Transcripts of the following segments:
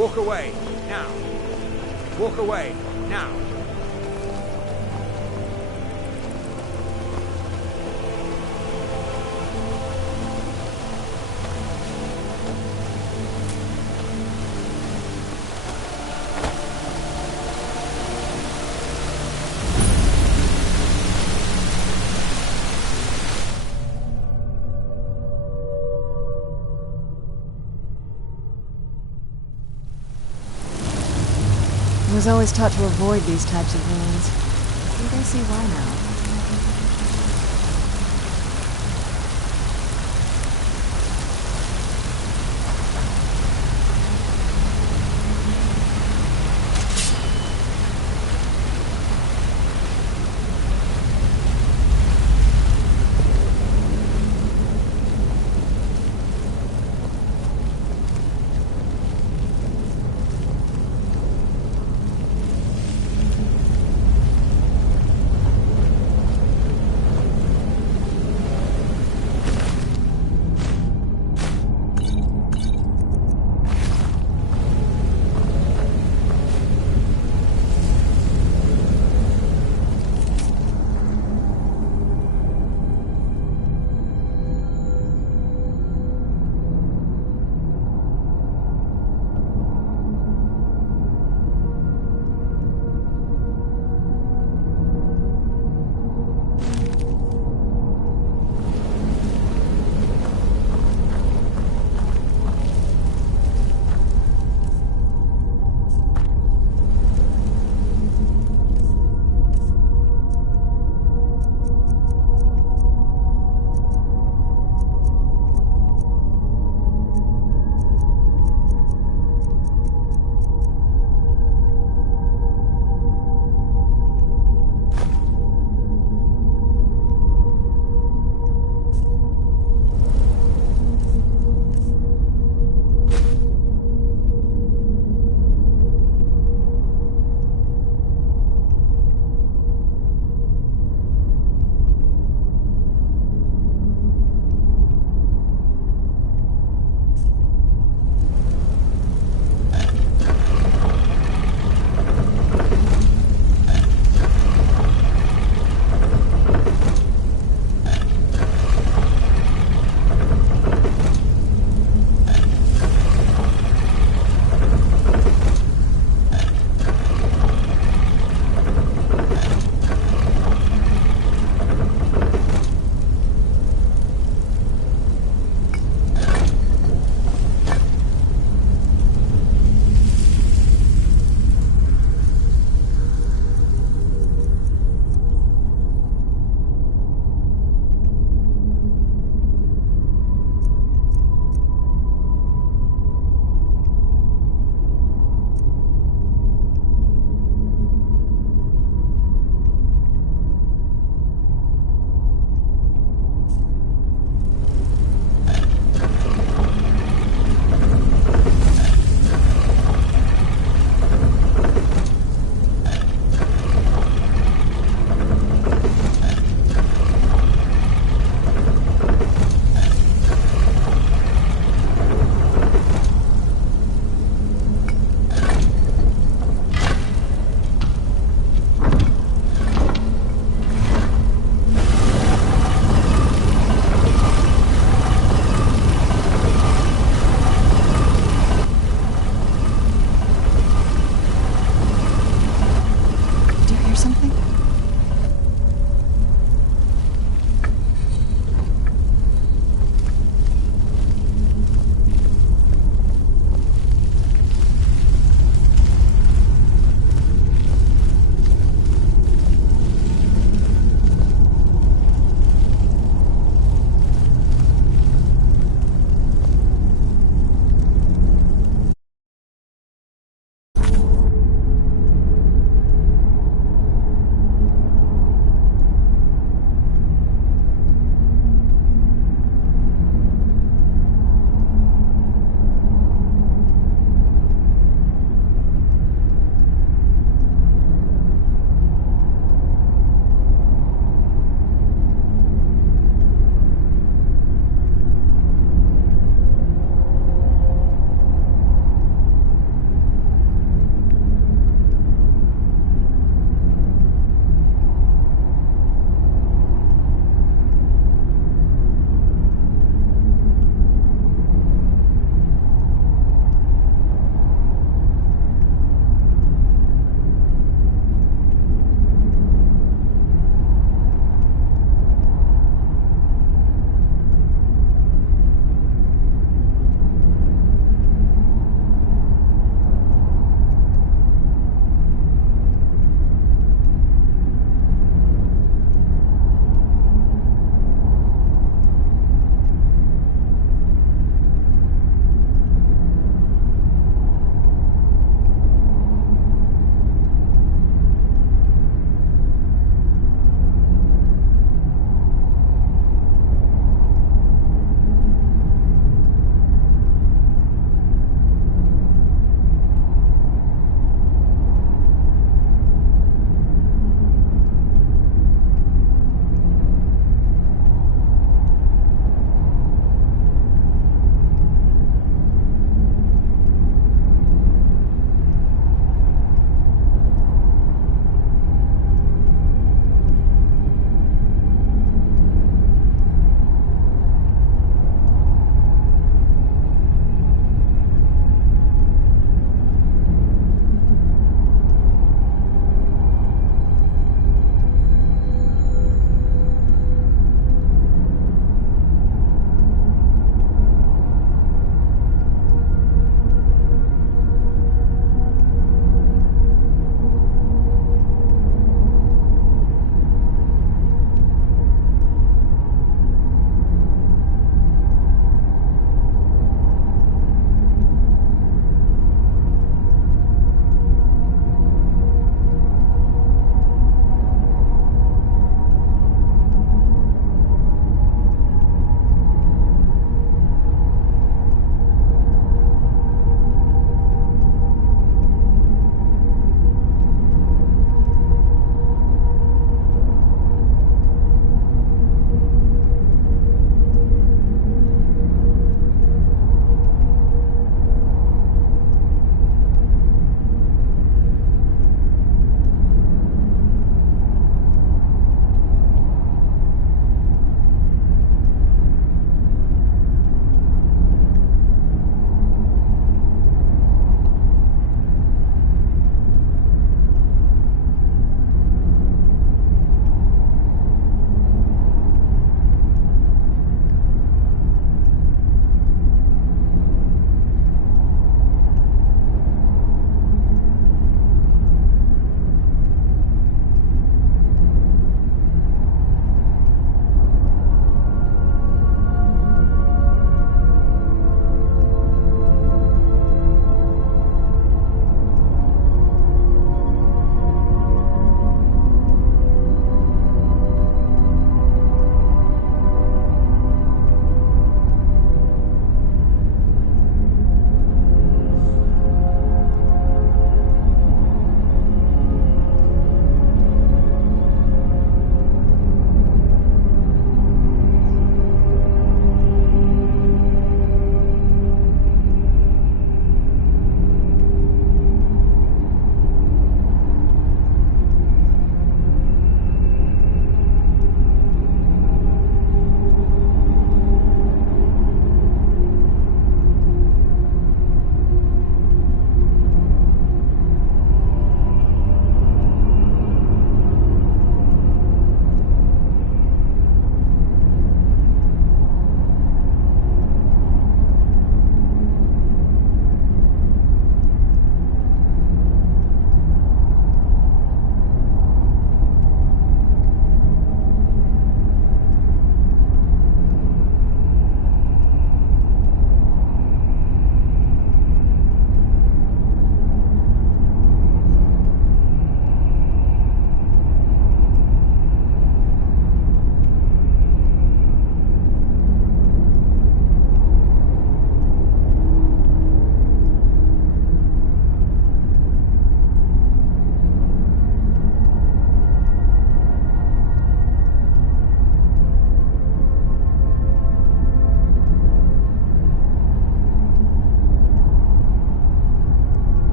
Walk away, now. Walk away, now. I was always taught to avoid these types of ruins. I think I see why now.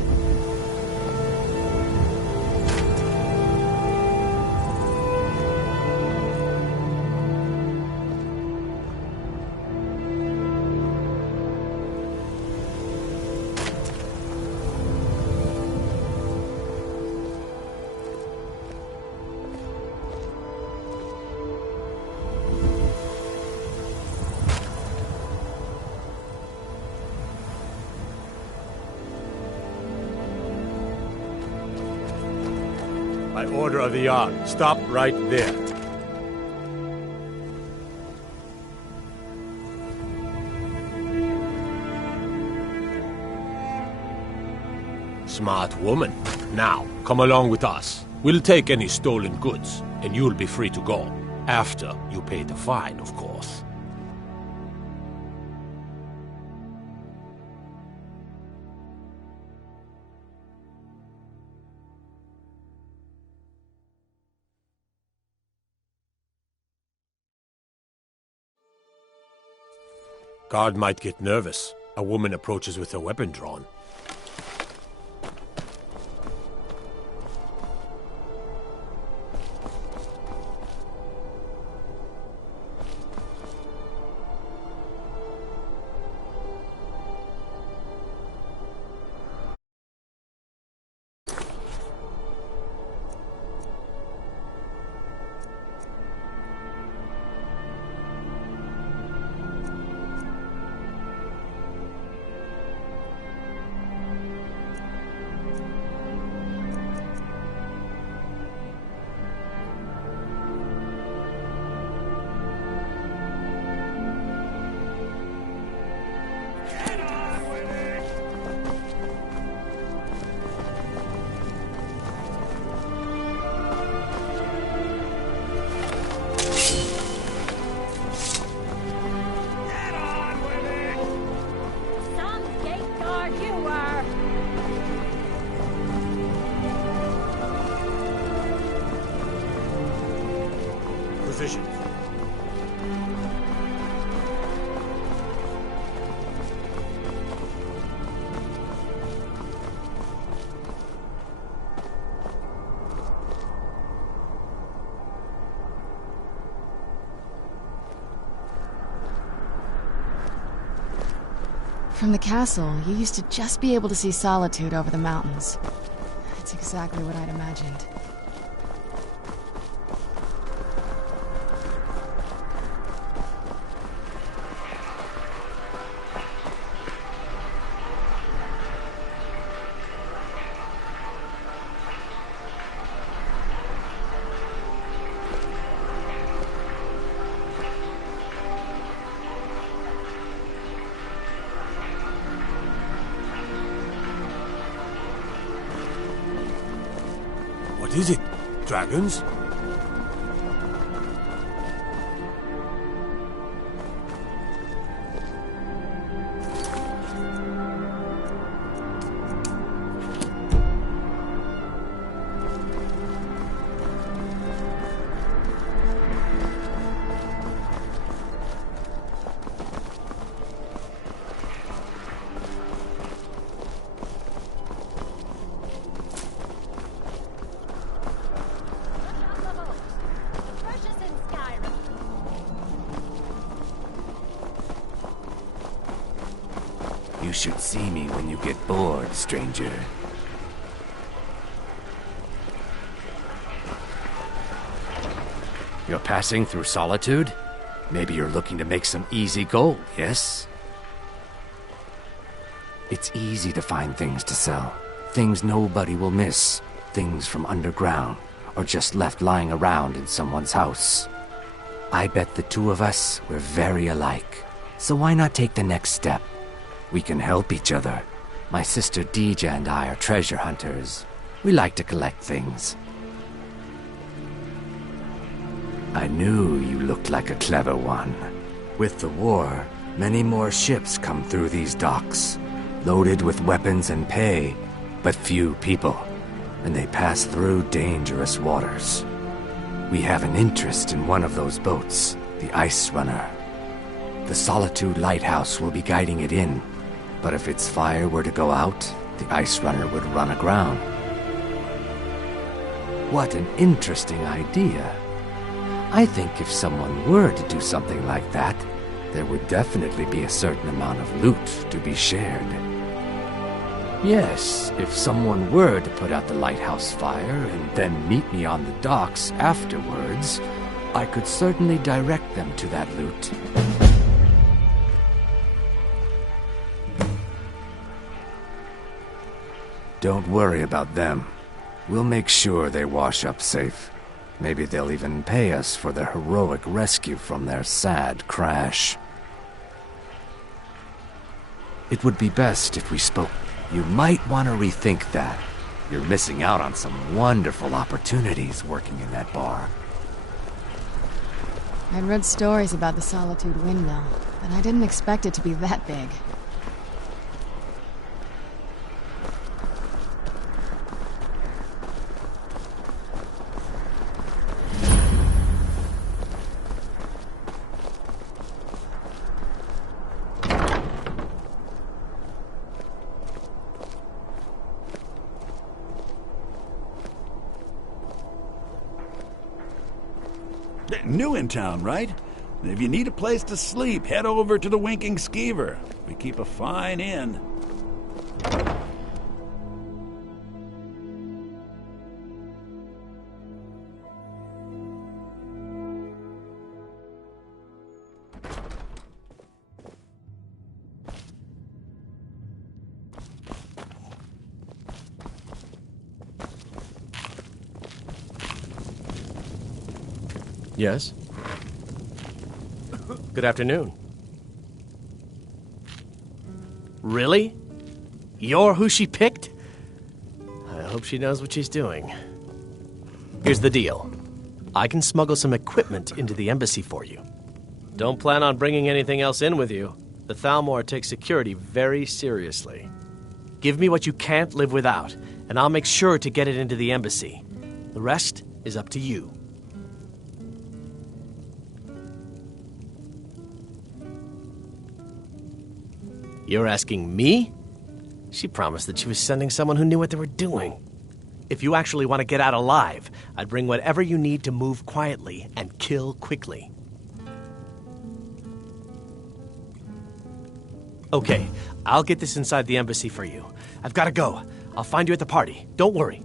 it. By order of the Yard, stop right there. Smart woman. Now, come along with us. We'll take any stolen goods, and you'll be free to go. After you pay the fine, of course. Guard might get nervous. A woman approaches with her weapon drawn. Positions. From the castle, you used to just be able to see Solitude over the mountains. It's exactly what I'd imagined. What is it? Dragons? You should see me when you get bored, stranger. You're passing through Solitude? Maybe you're looking to make some easy gold, yes? It's easy to find things to sell. Things nobody will miss. Things from underground, or just left lying around in someone's house. I bet the two of us, we're very alike. So why not take the next step? We can help each other. My sister Deeja and I are treasure hunters. We like to collect things. I knew you looked like a clever one. With the war, many more ships come through these docks, loaded with weapons and pay, but few people, and they pass through dangerous waters. We have an interest in one of those boats, the Ice Runner. The Solitude Lighthouse will be guiding it in. But if its fire were to go out, the ice runner would run aground. What an interesting idea. I think if someone were to do something like that, there would definitely be a certain amount of loot to be shared. Yes, if someone were to put out the lighthouse fire and then meet me on the docks afterwards, I could certainly direct them to that loot. Don't worry about them. We'll make sure they wash up safe. Maybe they'll even pay us for their heroic rescue from their sad crash. It would be best if we spoke. You might want to rethink that. You're missing out on some wonderful opportunities working in that bar. I'd read stories about the Solitude windmill, but I didn't expect it to be that big. New in town, right? If you need a place to sleep, head over to the Winking Skeever. We keep a fine inn. Yes? Good afternoon. Really? You're who she picked? I hope she knows what she's doing. Here's the deal. I can smuggle some equipment into the embassy for you. Don't plan on bringing anything else in with you. The Thalmor takes security very seriously. Give me what you can't live without, and I'll make sure to get it into the embassy. The rest is up to you. You're asking me? She promised that she was sending someone who knew what they were doing. If you actually want to get out alive, I'd bring whatever you need to move quietly and kill quickly. Okay, I'll get this inside the embassy for you. I've got to go. I'll find you at the party. Don't worry.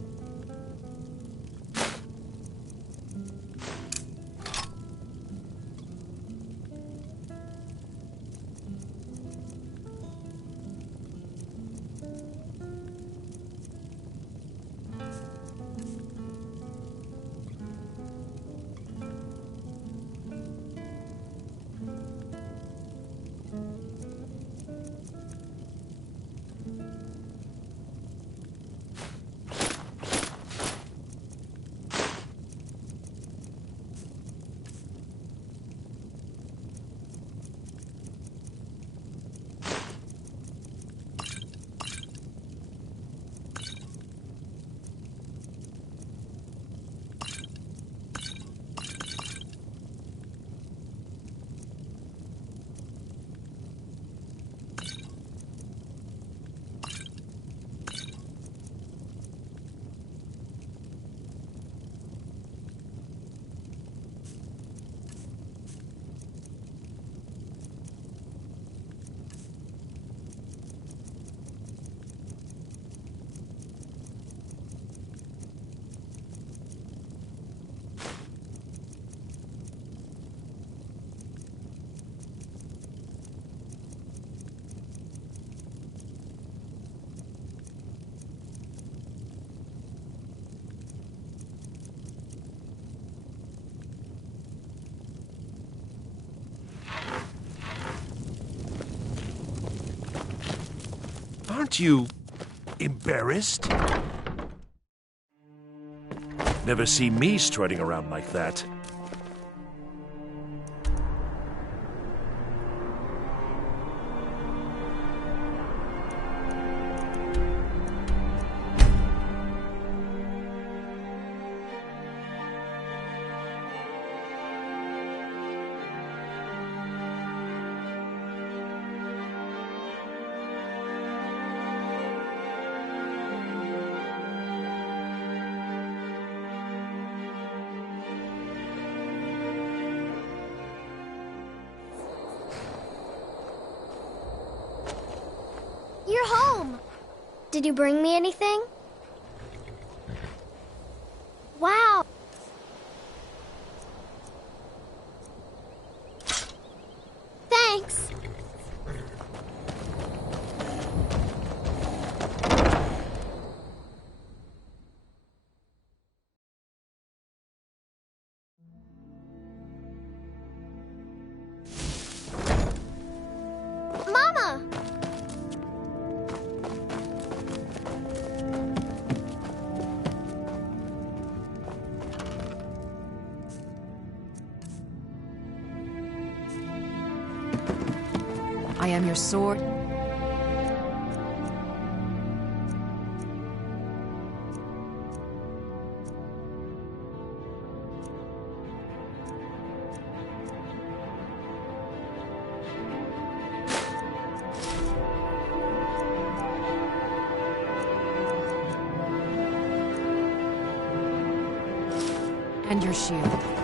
Aren't you embarrassed? Never see me strutting around like that. Did you bring me anything? Wow! Thanks! Mama! I am your sword. And your shield.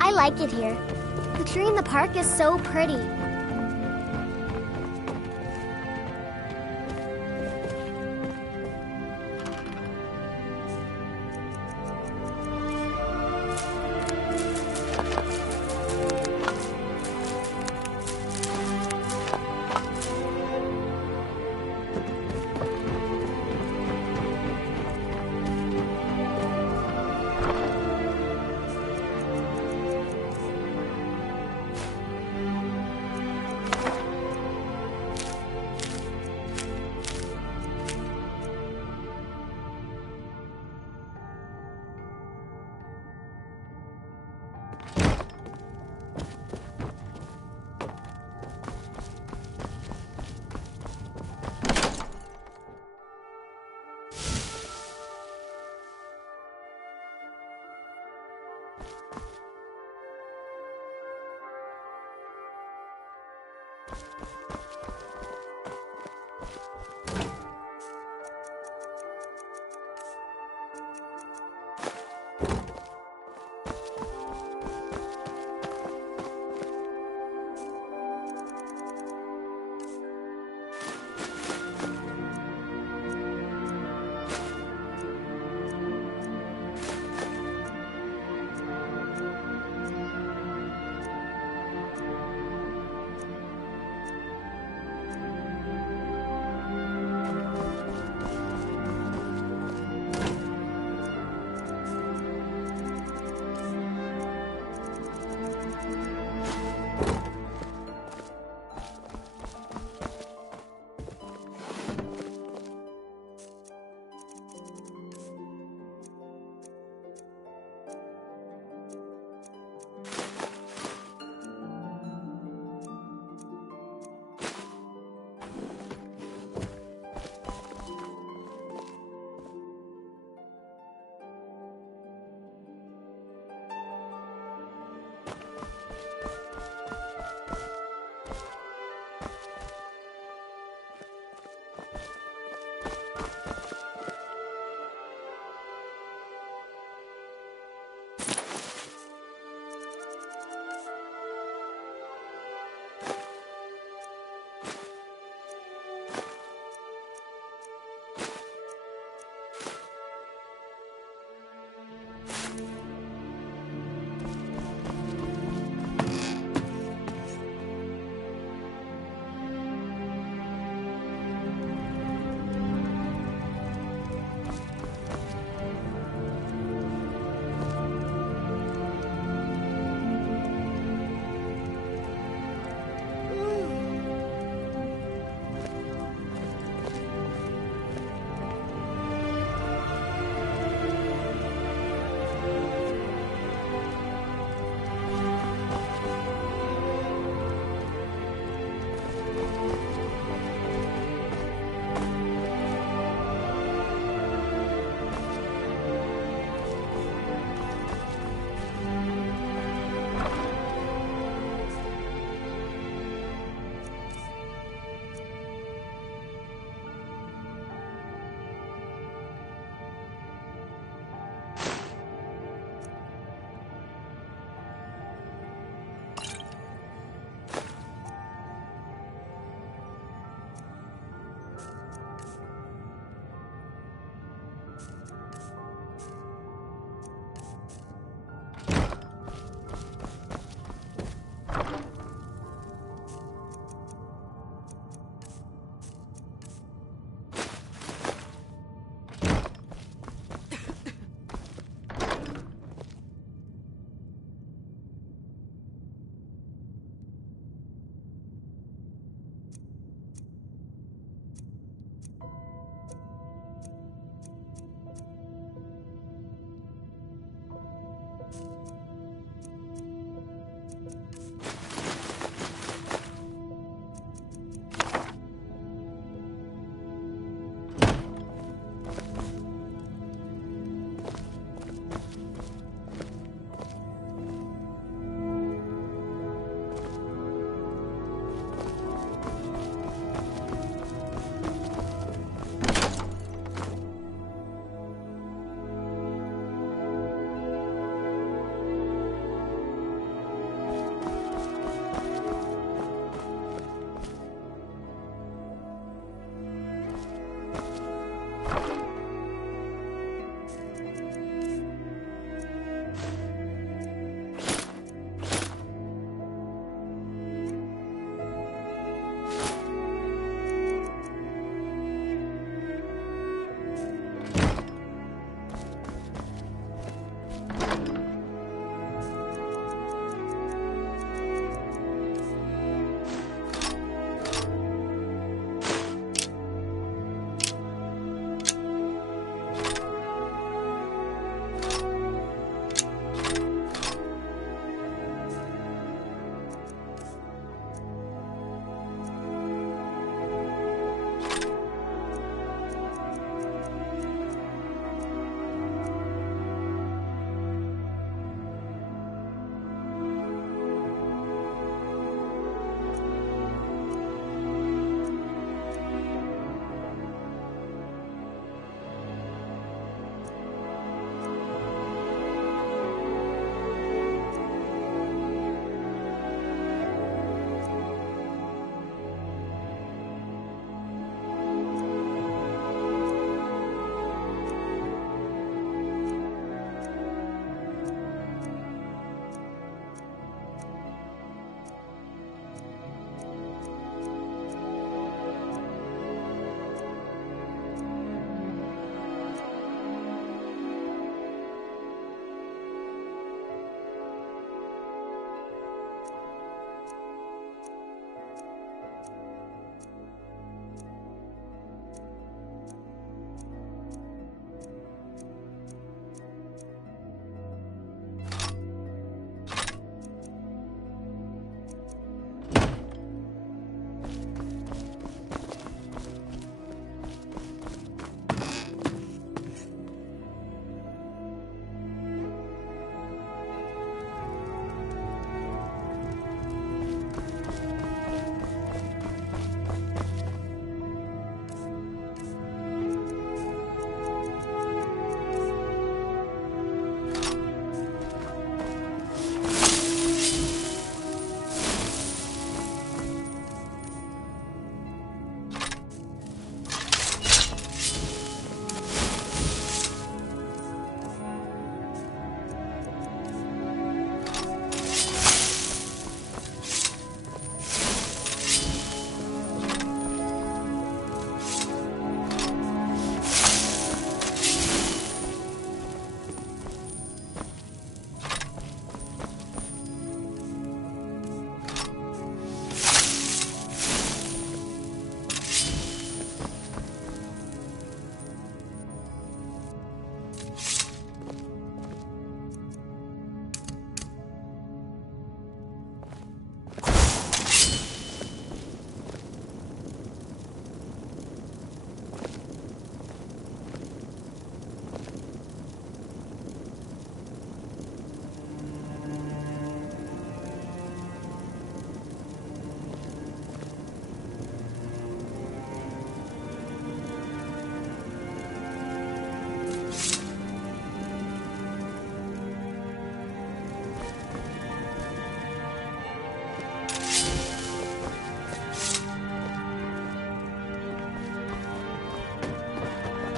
I like it here. The tree in the park is so pretty.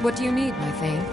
What do you need, my thing?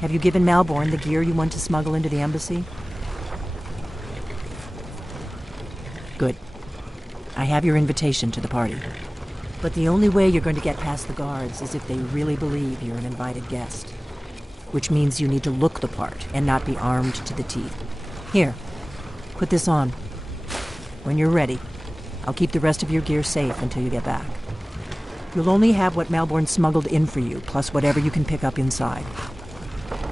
Have you given Malborn the gear you want to smuggle into the embassy? Good. I have your invitation to the party. But the only way you're going to get past the guards is if they really believe you're an invited guest. Which means you need to look the part and not be armed to the teeth. Here, put this on. When you're ready, I'll keep the rest of your gear safe until you get back. You'll only have what Malborn smuggled in for you, plus whatever you can pick up inside.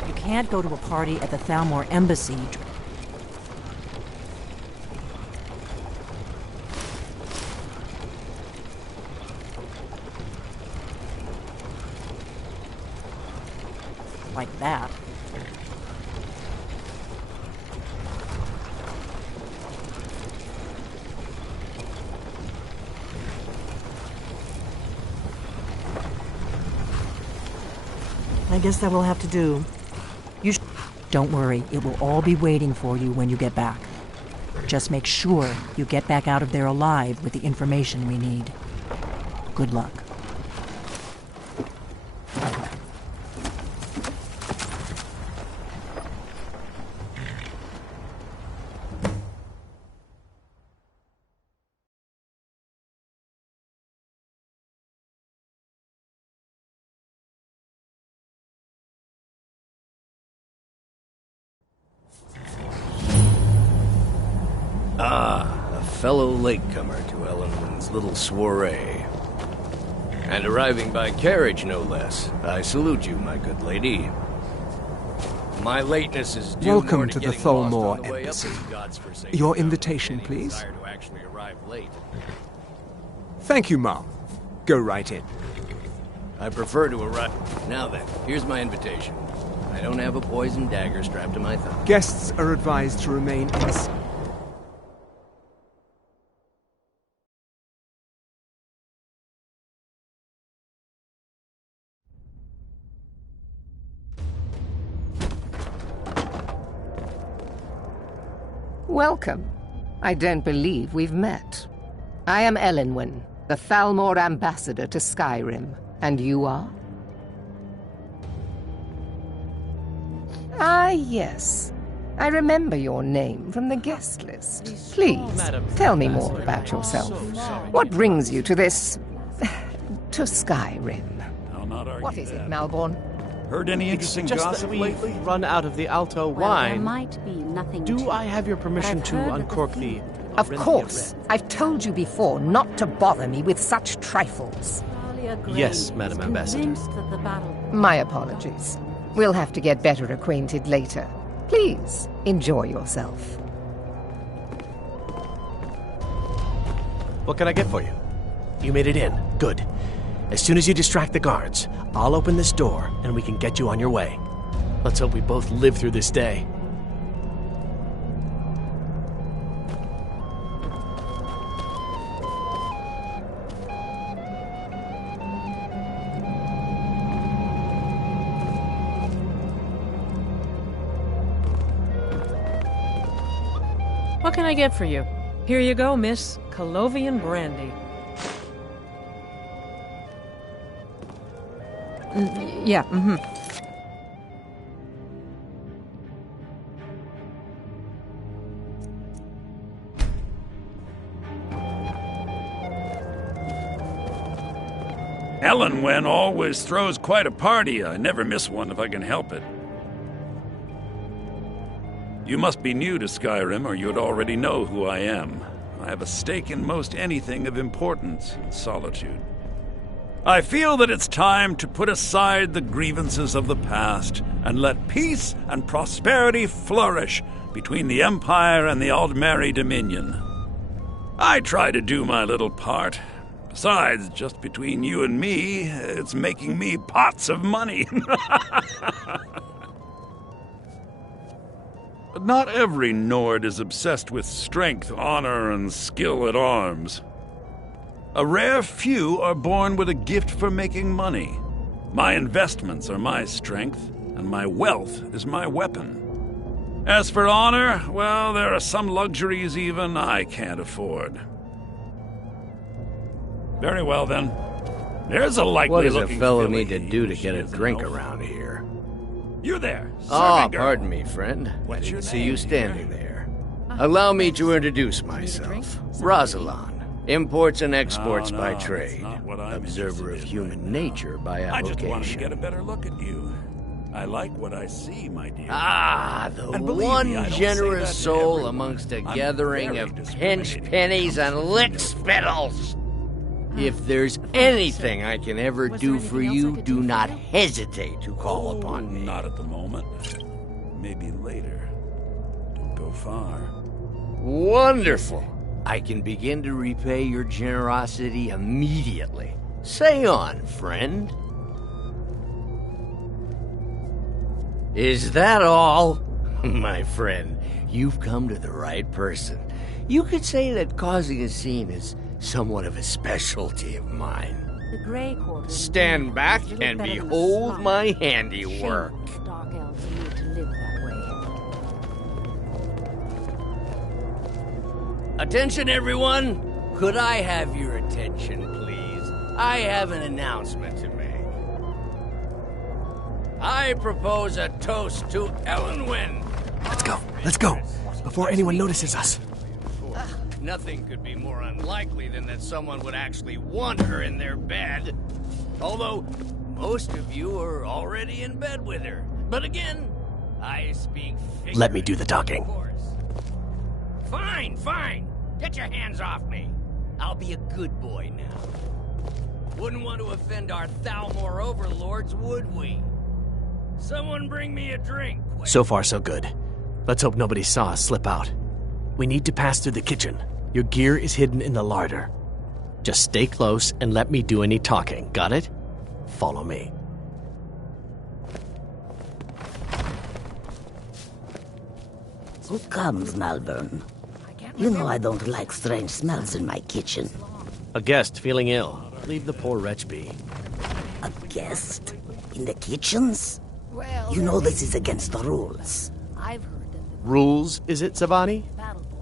You can't go to a party at the Thalmor Embassy like that. I guess that will have to do. Don't worry, it will all be waiting for you when you get back. Just make sure you get back out of there alive with the information we need. Good luck. Ah, a fellow latecomer to Ellen's little soiree. And arriving by carriage, no less. I salute you, my good lady. My lateness is due more Welcome to to the getting lost Tholmor on the way up Embassy. this godforsaken Your mountain invitation, than any please. desire to actually arrive late. Thank you, ma'am. Go right in. I prefer to arrive. Now then, here's my invitation. I don't have a poisoned dagger strapped to my thumb. Guests are advised to remain in... Welcome. I don't believe we've met. I am Elenwen, the Thalmor ambassador to Skyrim. And you are? Ah, yes. I remember your name from the guest list. Please, tell me more about yourself. What brings you to this... to Skyrim? I'll not argue What is it, that. Malborn? Heard any interesting Just gossip that we've lately? run out of the Alto Well, there wine. might be nothing Do to I have your permission I've to heard that uncork the the... Of course. I've told you before not to bother me with such trifles. Yes, Madam Ambassador. Convinced that the battle... My apologies. We'll have to get better acquainted later. Please, enjoy yourself. What can I get for you? You made it in. Good. As soon as you distract the guards, I'll open this door and we can get you on your way. Let's hope we both live through this day. What can I get for you? Here you go, miss. Colovian brandy. Yeah, Elenwen always throws quite a party. I never miss one if I can help it. You must be new to Skyrim, or you'd already know who I am. I have a stake in most anything of importance in Solitude. I feel that it's time to put aside the grievances of the past and let peace and prosperity flourish between the Empire and the Aldmeri Dominion. I try to do my little part. Besides, just between you and me, it's making me pots of money. But not every Nord is obsessed with strength, honor, and skill at arms. A rare few are born with a gift for making money. My investments are my strength, and my wealth is my weapon. As for honor, well, there are some luxuries even I can't afford. Very well, then. There's a likely What does a looking fellow filly need to do to who get a is an drink elf. around here? You there, Ah, serving girl. pardon me, friend. I What's your didn't see name, you standing there. Allow me to introduce myself. Rosalan. Imports and exports No, by that's trade. not what I'm Observer of interested in human right now. nature by I just wanted to avocation. get a better look at you. I like what I see, my dear. Ah, the And believe one me, I don't say generous that to soul everyone. amongst a I'm gathering very of pinch discriminating pennies when it and comes to lick female spittles. If there's anything I can ever do for you, do not hesitate to call upon me. Not at the moment. Maybe later. Don't go far. Wonderful. I can begin to repay your generosity immediately. Say on, friend. Is that all? My friend, you've come to the right person. You could say that causing a scene is somewhat of a specialty of mine. The Grey Quarter... Stand back is a little and better than behold slum. my handiwork. Shameful Dark elves need to live that way. Attention, everyone! Could I have your attention, please? I have an announcement to make. I propose a toast to Elenwen. Let's go, before anyone notices us. Nothing could be more unlikely than that someone would actually want her in their bed. Although, most of you are already in bed with her. But again, I speak figuratively. Let me do the talking. Of course. Fine, fine. Get your hands off me. I'll be a good boy now. Wouldn't want to offend our Thalmor overlords, would we? Someone bring me a drink. So far, so good. Let's hope nobody saw us slip out. We need to pass through the kitchen. Your gear is hidden in the larder. Just stay close and let me do any talking. Got it? Follow me. Who comes, Malvern? You know I don't like strange smells in my kitchen. A guest feeling ill. Leave the poor wretch be. A guest? In the kitchens? You know this is against the rules. Rules, is it, Savani?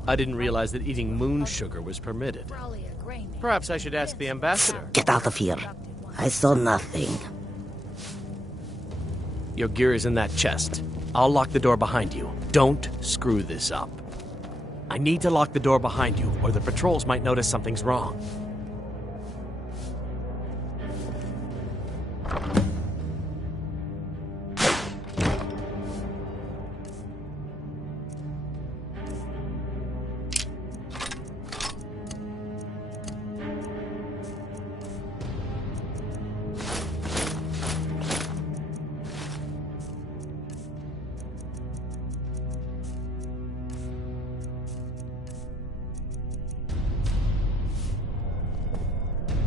I didn't realize that eating moon sugar was permitted. Perhaps I should ask the ambassador. Get out of here. I saw nothing. Your gear is in that chest. I'll lock the door behind you. Don't screw this up. I need to lock the door behind you, or the patrols might notice something's wrong.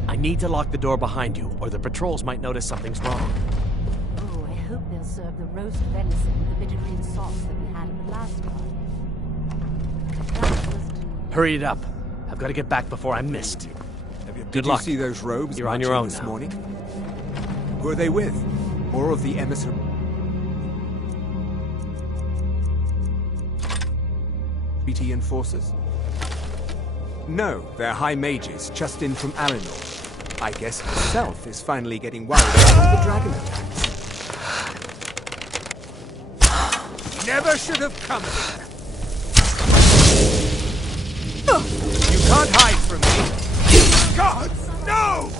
I need to lock the door behind you, or the patrols might notice something's wrong. Oh, I hope they'll serve the roast venison with the bitter green sauce that we had in the last one. Hurry it up. I've got to get back before I'm missed. Did you see those robes? You're on your own this now. morning? Who are they with? More of the emissary? BT enforcers? No, they're high mages, just in from Alinor. I guess herself is finally getting worried about the dragon attacks. Never should have come here. You can't hide from me. God, no!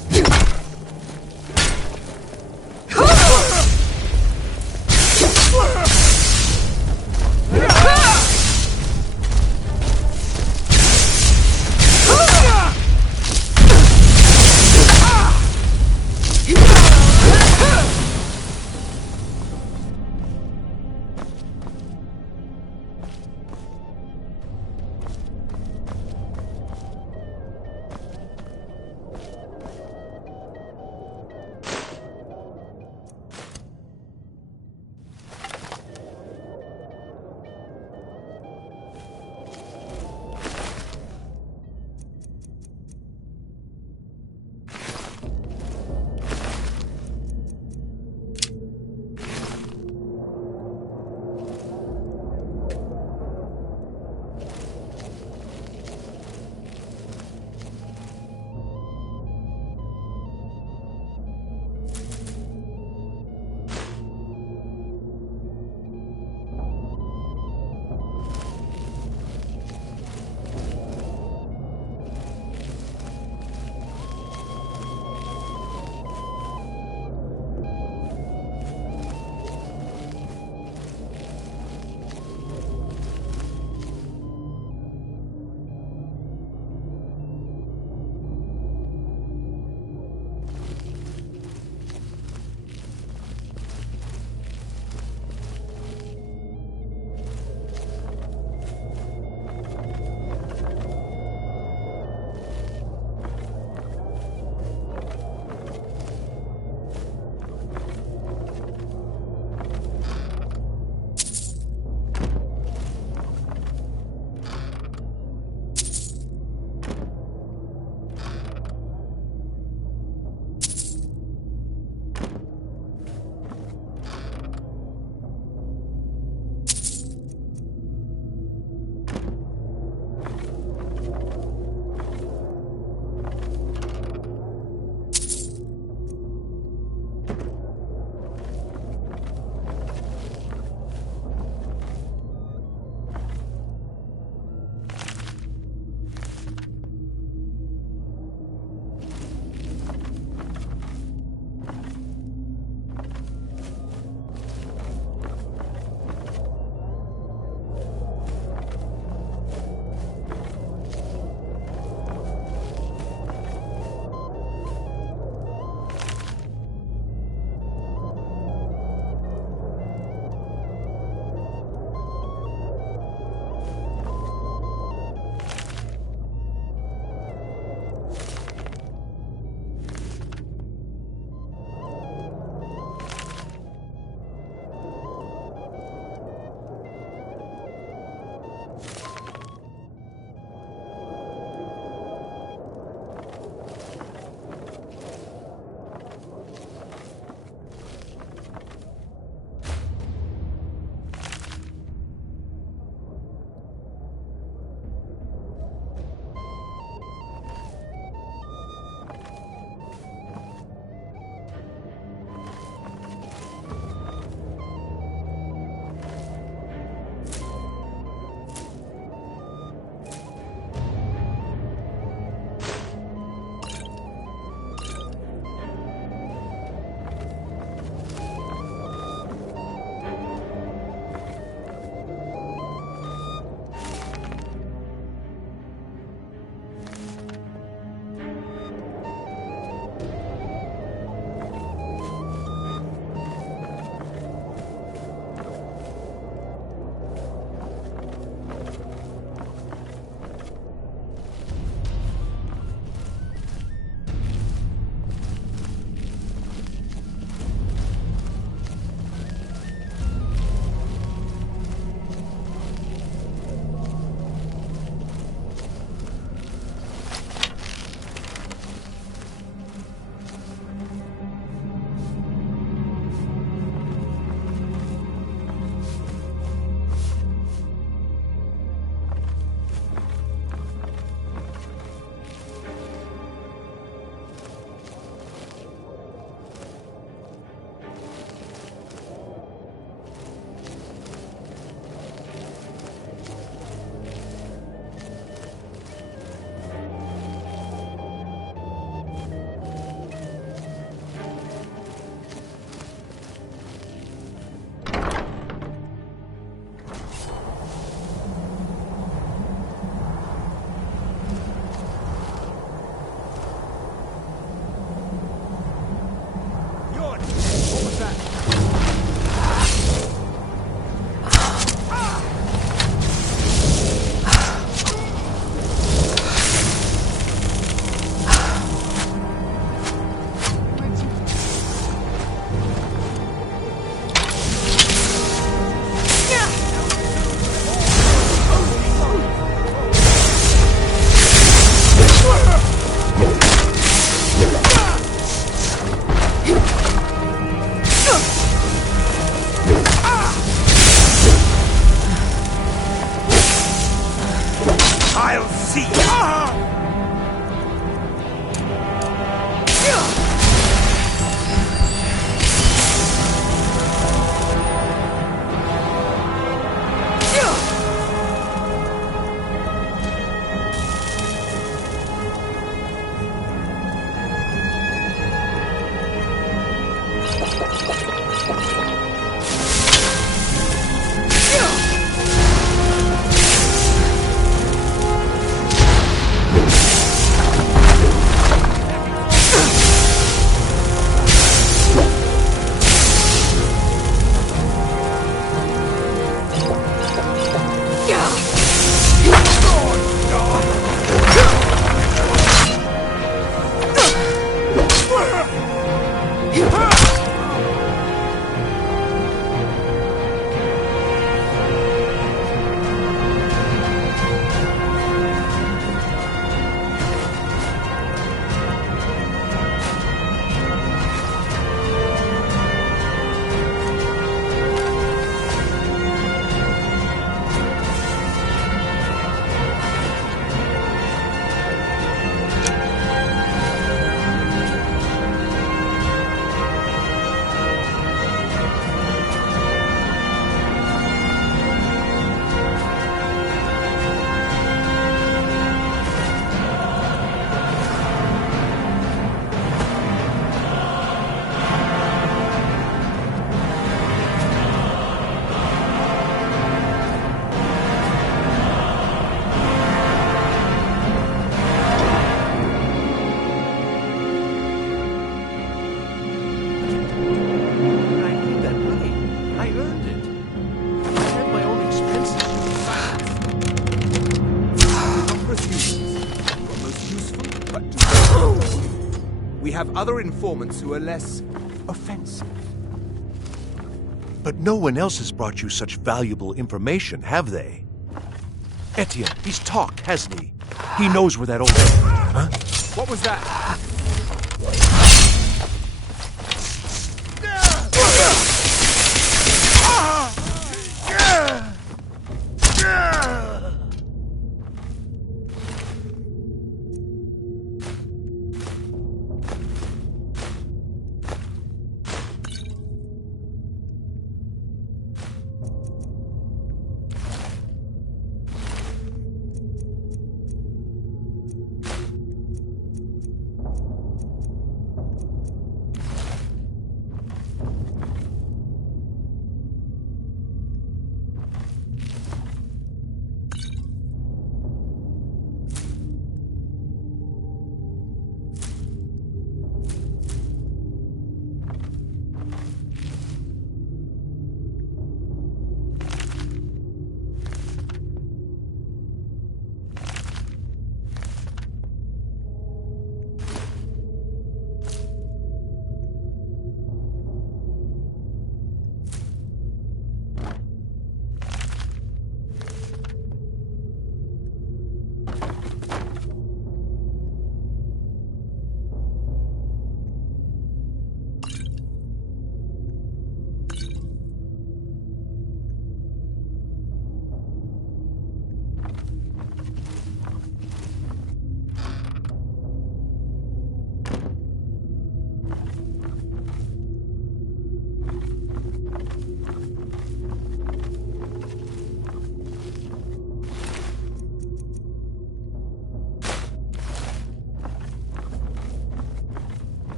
I'll see. We have other informants who are less offensive. But no one else has brought you such valuable information, have they? Etienne, he's talked, hasn't he? He knows where that old... Huh? What was that?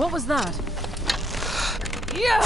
What was that? Yeah!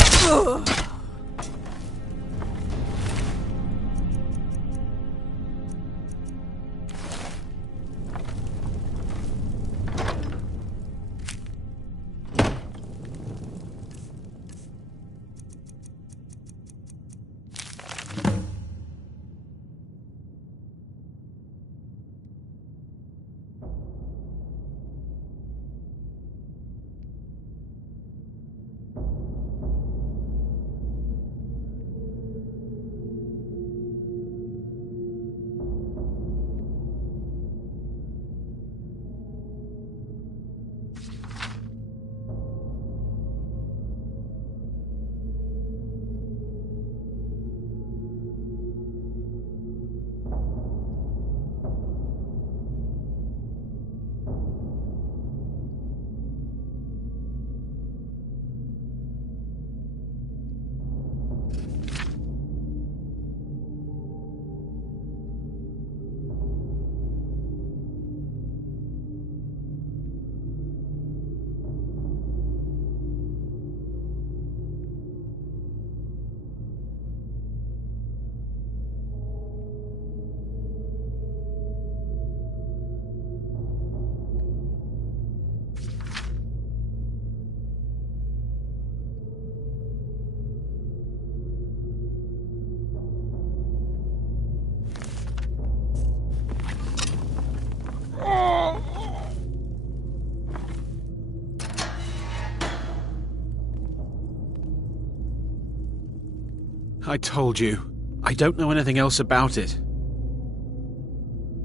I told you. I don't know anything else about it.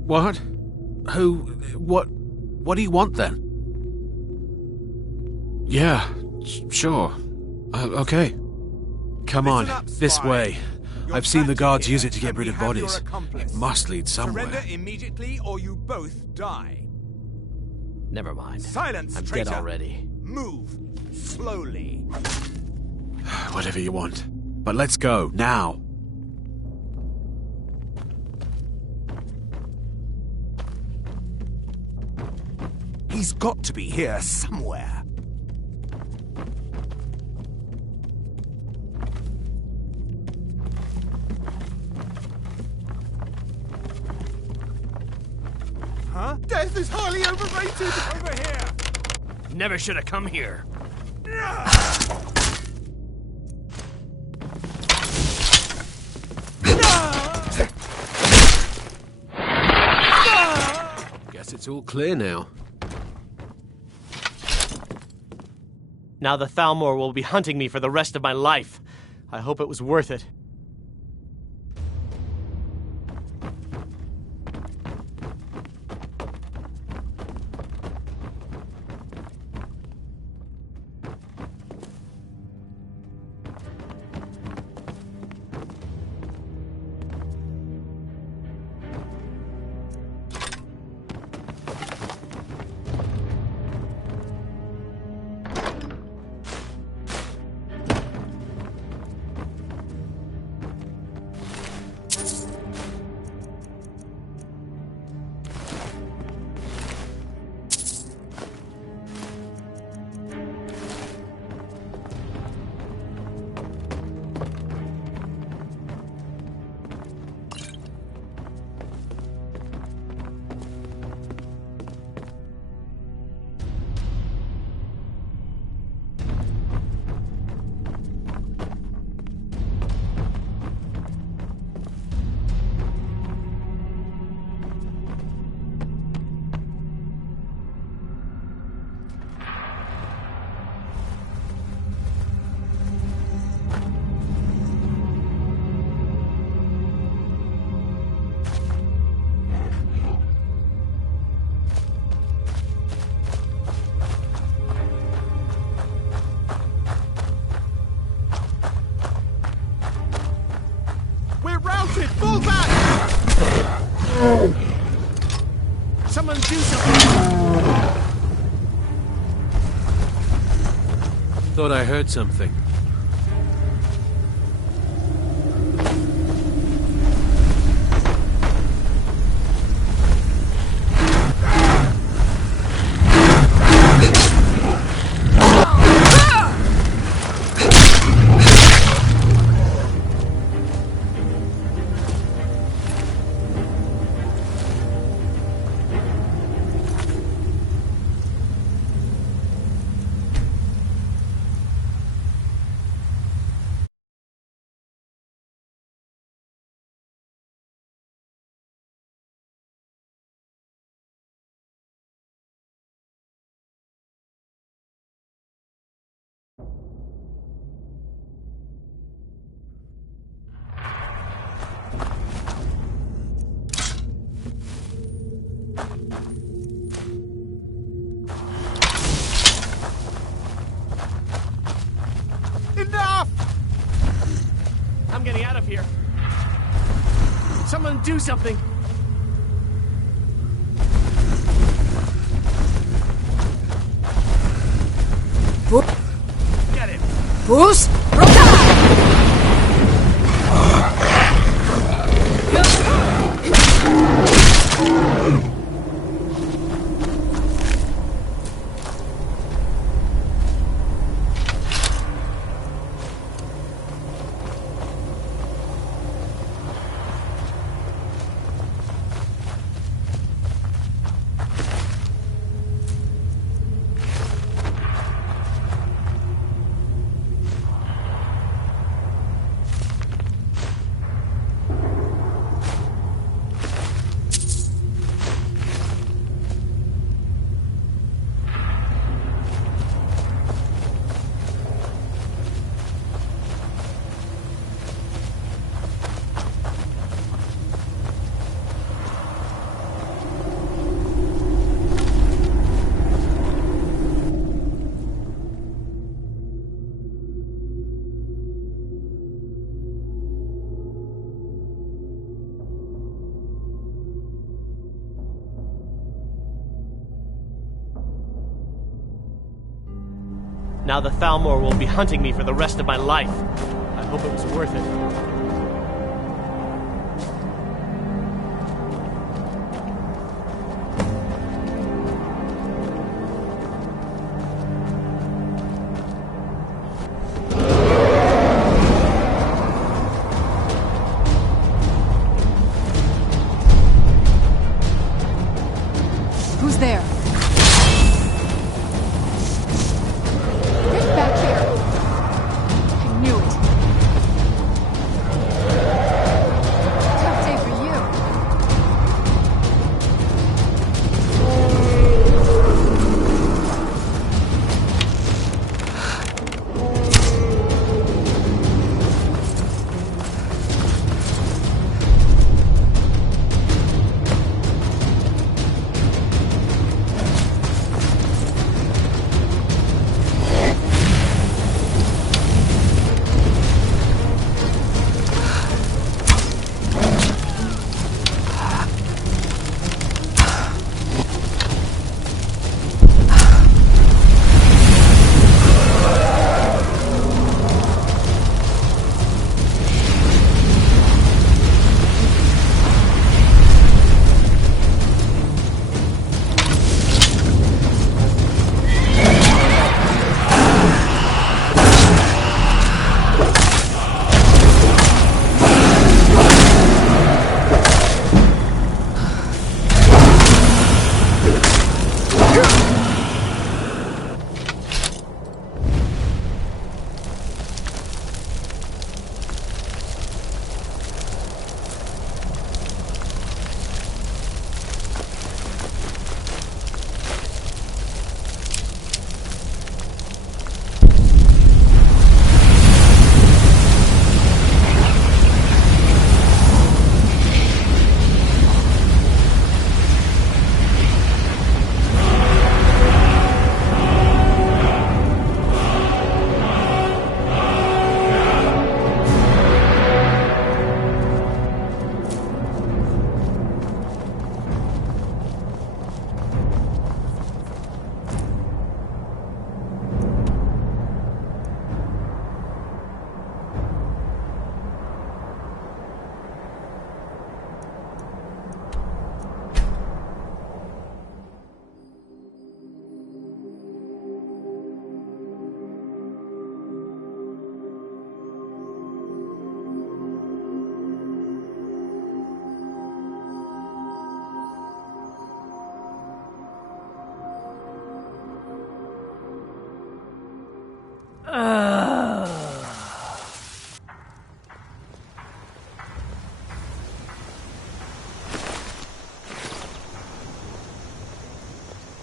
What? Who? What do you want then? Yeah, sure. Okay. Come on, this way. I've seen the guards use it to get rid of bodies. It must lead somewhere. Surrender immediately or you both die. Never mind. Silence, I'm traitor. dead already. Move slowly. Whatever you want. But let's go, now. He's got to be here somewhere. Huh? Death is highly overrated! Over here! Never should have come here. Guess it's all clear now. Now the Thalmor will be hunting me for the rest of my life. I hope it was worth it. Fall back! Someone do something! Thought I heard something. Someone do something! Get him! Boost! Now the Thalmor will be hunting me for the rest of my life. I hope it was worth it. Who's there? Get back here! I knew it. Tough day for you.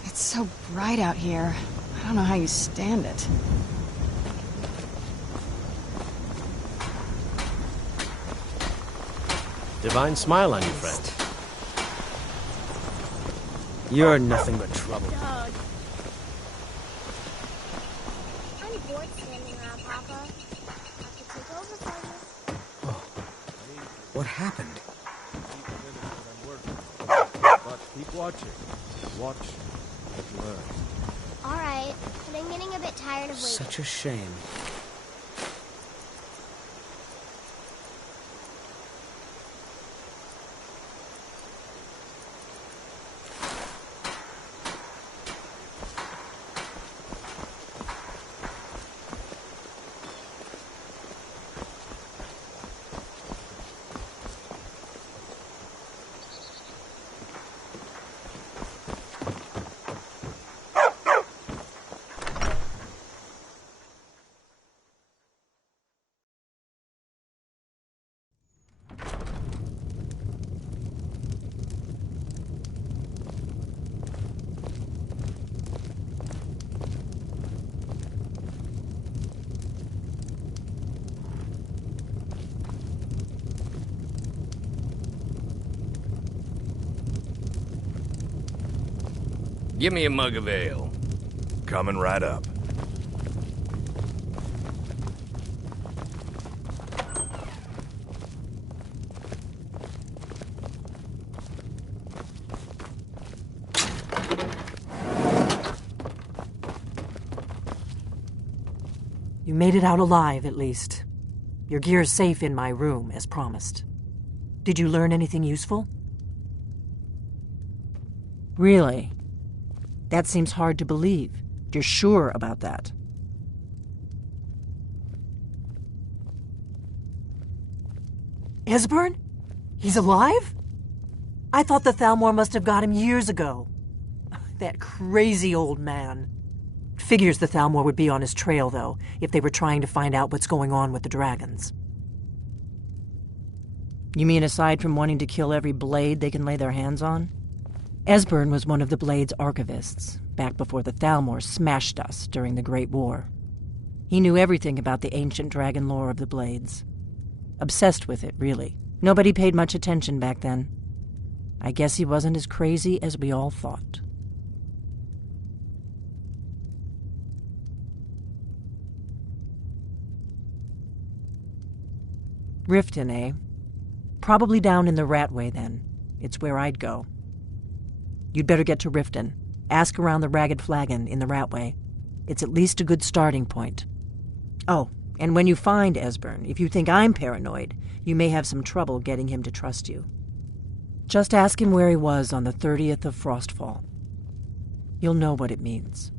It's so bright out here. I don't know how you stand it. Divine smile on you, friend. You're nothing but trouble. Dog. Any boys standing around, Papa? I could take over for you. What happened? Keep watching. Watch and learn. Alright, but I'm getting a bit tired of waiting. Such a shame. Give me a mug of ale. Coming right up. You made it out alive, at least. Your gear's safe in my room, as promised. Did you learn anything useful? Really? That seems hard to believe. You're sure about that? Esbern? He's alive? I thought the Thalmor must have got him years ago. That crazy old man. Figures the Thalmor would be on his trail, though, if they were trying to find out what's going on with the dragons. You mean aside from wanting to kill every blade they can lay their hands on? Esbern was one of the Blade's archivists, back before the Thalmor smashed us during the Great War. He knew everything about the ancient dragon lore of the Blades. Obsessed with it, really. Nobody paid much attention back then. I guess he wasn't as crazy as we all thought. Riften, eh? Probably down in the Ratway, then. It's where I'd go. You'd better get to Riften. Ask around the Ragged Flagon in the Ratway. It's at least a good starting point. Oh, and when you find Esbern, if you think I'm paranoid, you may have some trouble getting him to trust you. Just ask him where he was on the 30th of Frostfall. You'll know what it means.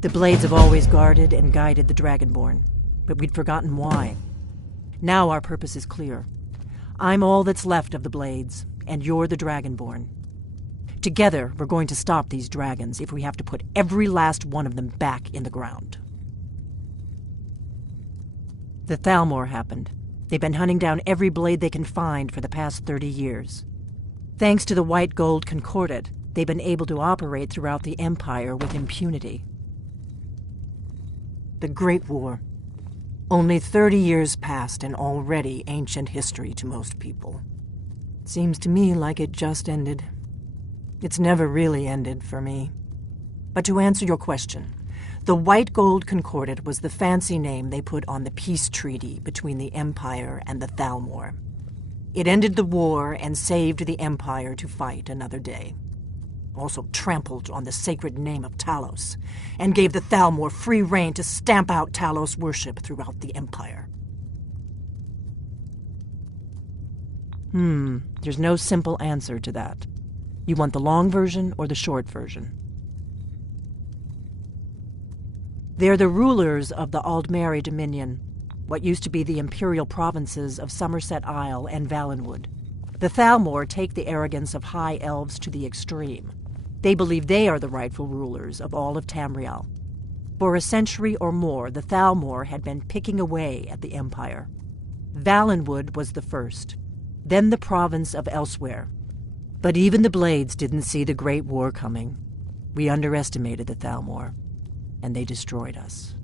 The Blades have always guarded and guided the Dragonborn, but we'd forgotten why. Now our purpose is clear. I'm all that's left of the Blades, and you're the Dragonborn. Together, we're going to stop these dragons if we have to put every last one of them back in the ground. The Thalmor happened. They've been hunting down every blade they can find for the past 30 years. Thanks to the White Gold Concordat, they've been able to operate throughout the Empire with impunity. The Great War. Only 30 years passed and already ancient history to most people. Seems to me like it just ended. It's never really ended for me. But to answer your question, the White Gold Concordat was the fancy name they put on the peace treaty between the Empire and the Thalmor. It ended the war and saved the Empire to fight another day. Also trampled on the sacred name of Talos, and gave the Thalmor free rein to stamp out Talos worship throughout the Empire. There's no simple answer to that. You want the long version or the short version? They're the rulers of the Aldmeri Dominion, what used to be the imperial provinces of Somerset Isle and Valenwood. The Thalmor take the arrogance of high elves to the extreme. They believe they are the rightful rulers of all of Tamriel. For a century or more, the Thalmor had been picking away at the Empire. Valenwood was the first, then the province of Elsewhere. But even the Blades didn't see the Great War coming. We underestimated the Thalmor, and they destroyed us.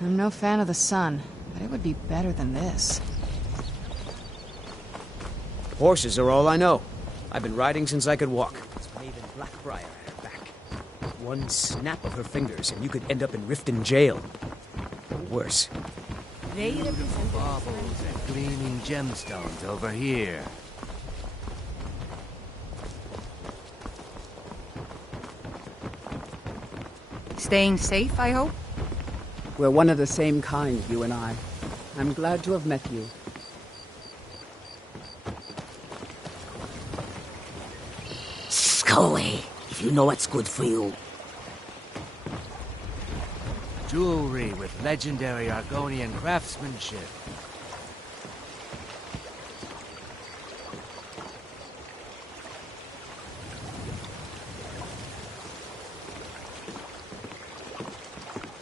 I'm no fan of the sun, but it would be better than this. Horses are all I know. I've been riding since I could walk. It's Maven Blackbriar at her back. One snap of her fingers and you could end up in Riften jail. Or worse. Beautiful baubles and gleaming gemstones over here. Staying safe, I hope? We're one of the same kind, you and I. I'm glad to have met you. Go away, if you know what's good for you. Jewelry with legendary Argonian craftsmanship.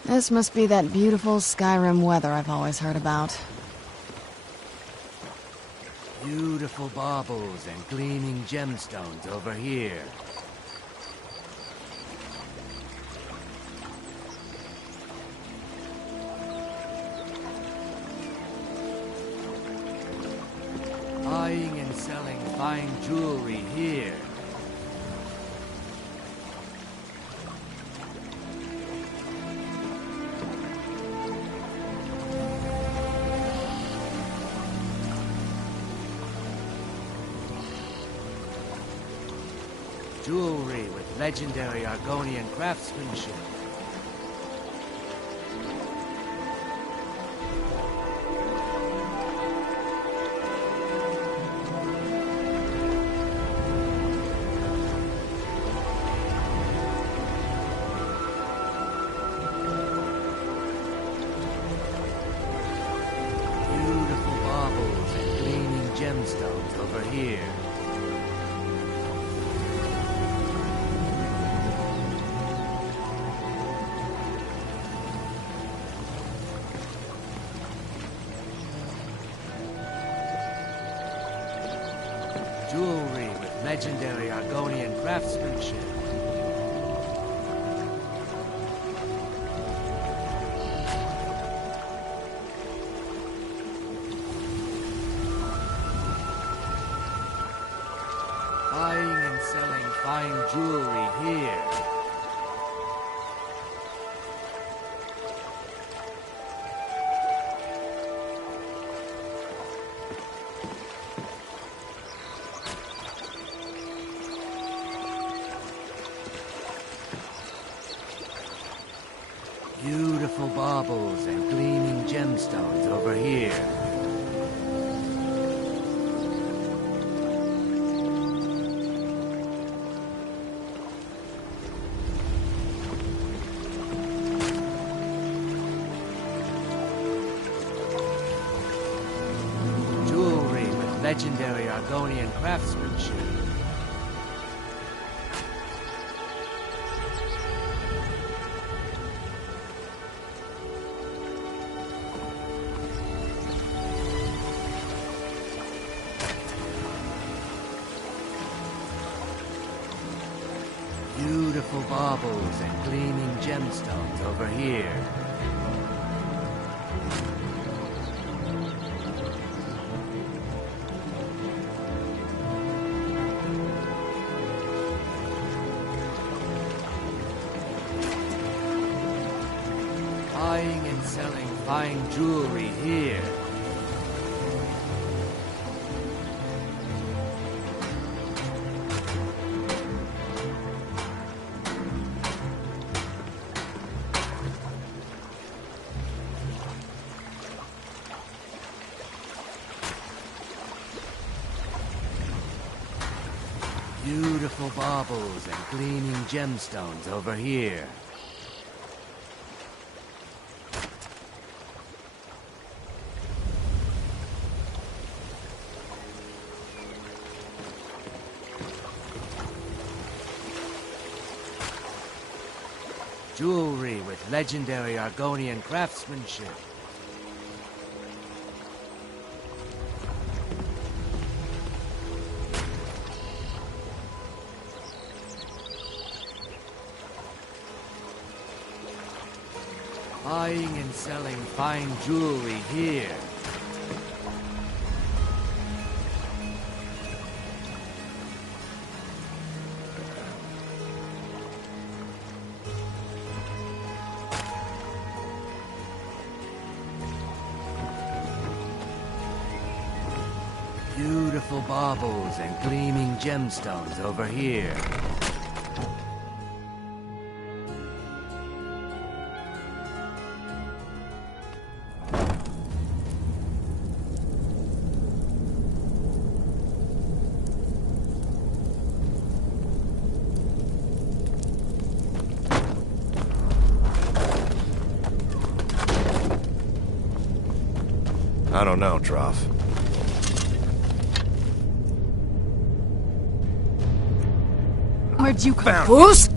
This must be that beautiful Skyrim weather I've always heard about. Beautiful baubles and gleaming gemstones over here. Buying and selling fine jewelry here. Jewelry with legendary Argonian craftsmanship. Beautiful baubles and gleaming gemstones over here. Jewelry with legendary Argonian craftsmanship. Buying and selling fine jewelry here. Beautiful baubles and gleaming gemstones over here. Jewelry with legendary Argonian craftsmanship. Beautiful baubles and gleaming gemstones over here. Buying and selling fine jewelry here. Beautiful baubles and gleaming gemstones over here. Jewelry with legendary Argonian craftsmanship. Buying and selling fine jewelry here. Beautiful baubles and gleaming gemstones over here. I don't know, Trough. Where'd you come from? Who's?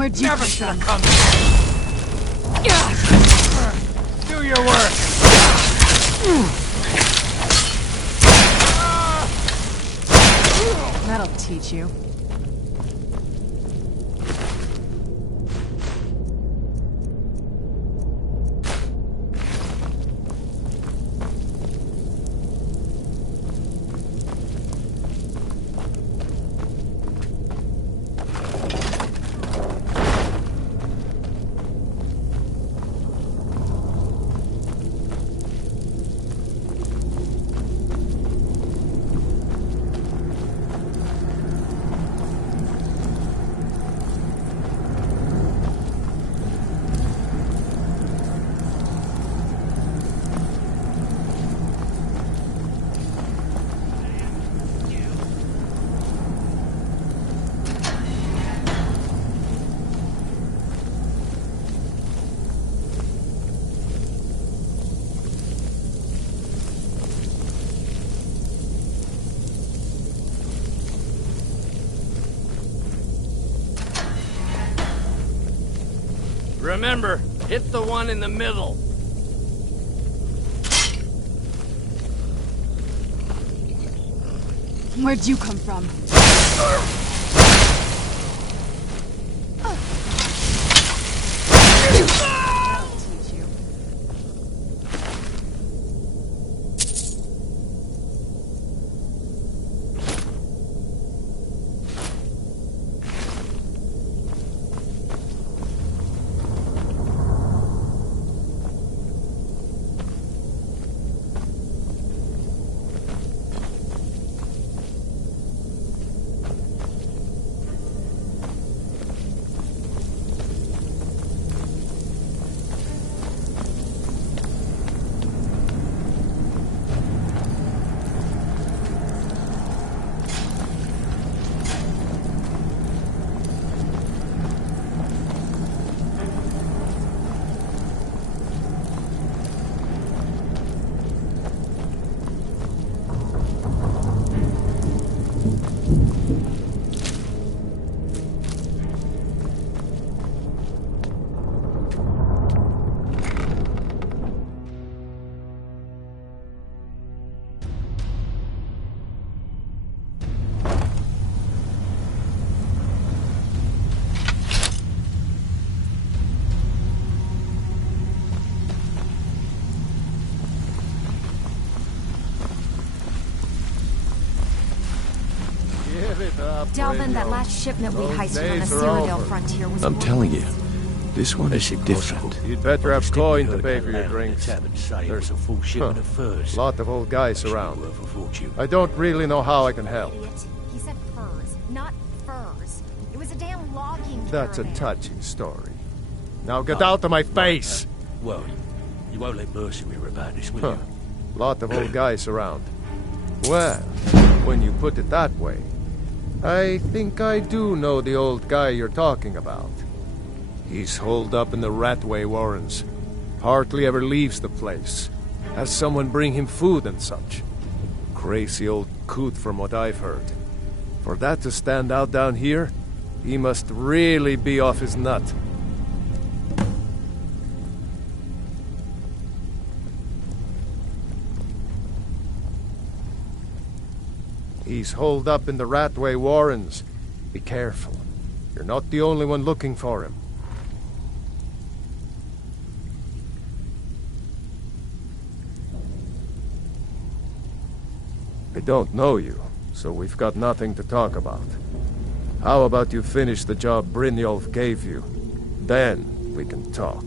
Where'd you Never come should from? have come. Do your work. That'll teach you. Remember, hit the one in the middle. Where'd you come from? Delvin, that last shipment we heisted on the Cyrodiil frontier was I'm telling you, this one is different. You'd better have coin to pay for your drinks. There's a full shipment of furs. Lot of old guys around. I don't really know how I can help. He said furs, not furs. It was a damn logging That's a caravan. touching story. Now get out of my face! Well, you won't let Mercy hear about this, will you? Lot of old guys around. Well, when you put it that way, I think I do know the old guy you're talking about. He's holed up in the Ratway Warrens. Hardly ever leaves the place. Has someone bring him food and such. Crazy old coot from what I've heard. For that to stand out down here, he must really be off his nut. He's holed up in the Ratway Warrens. Be careful. You're not the only one looking for him. I don't know you, so we've got nothing to talk about. How about you finish the job Brynjolf gave you? Then we can talk.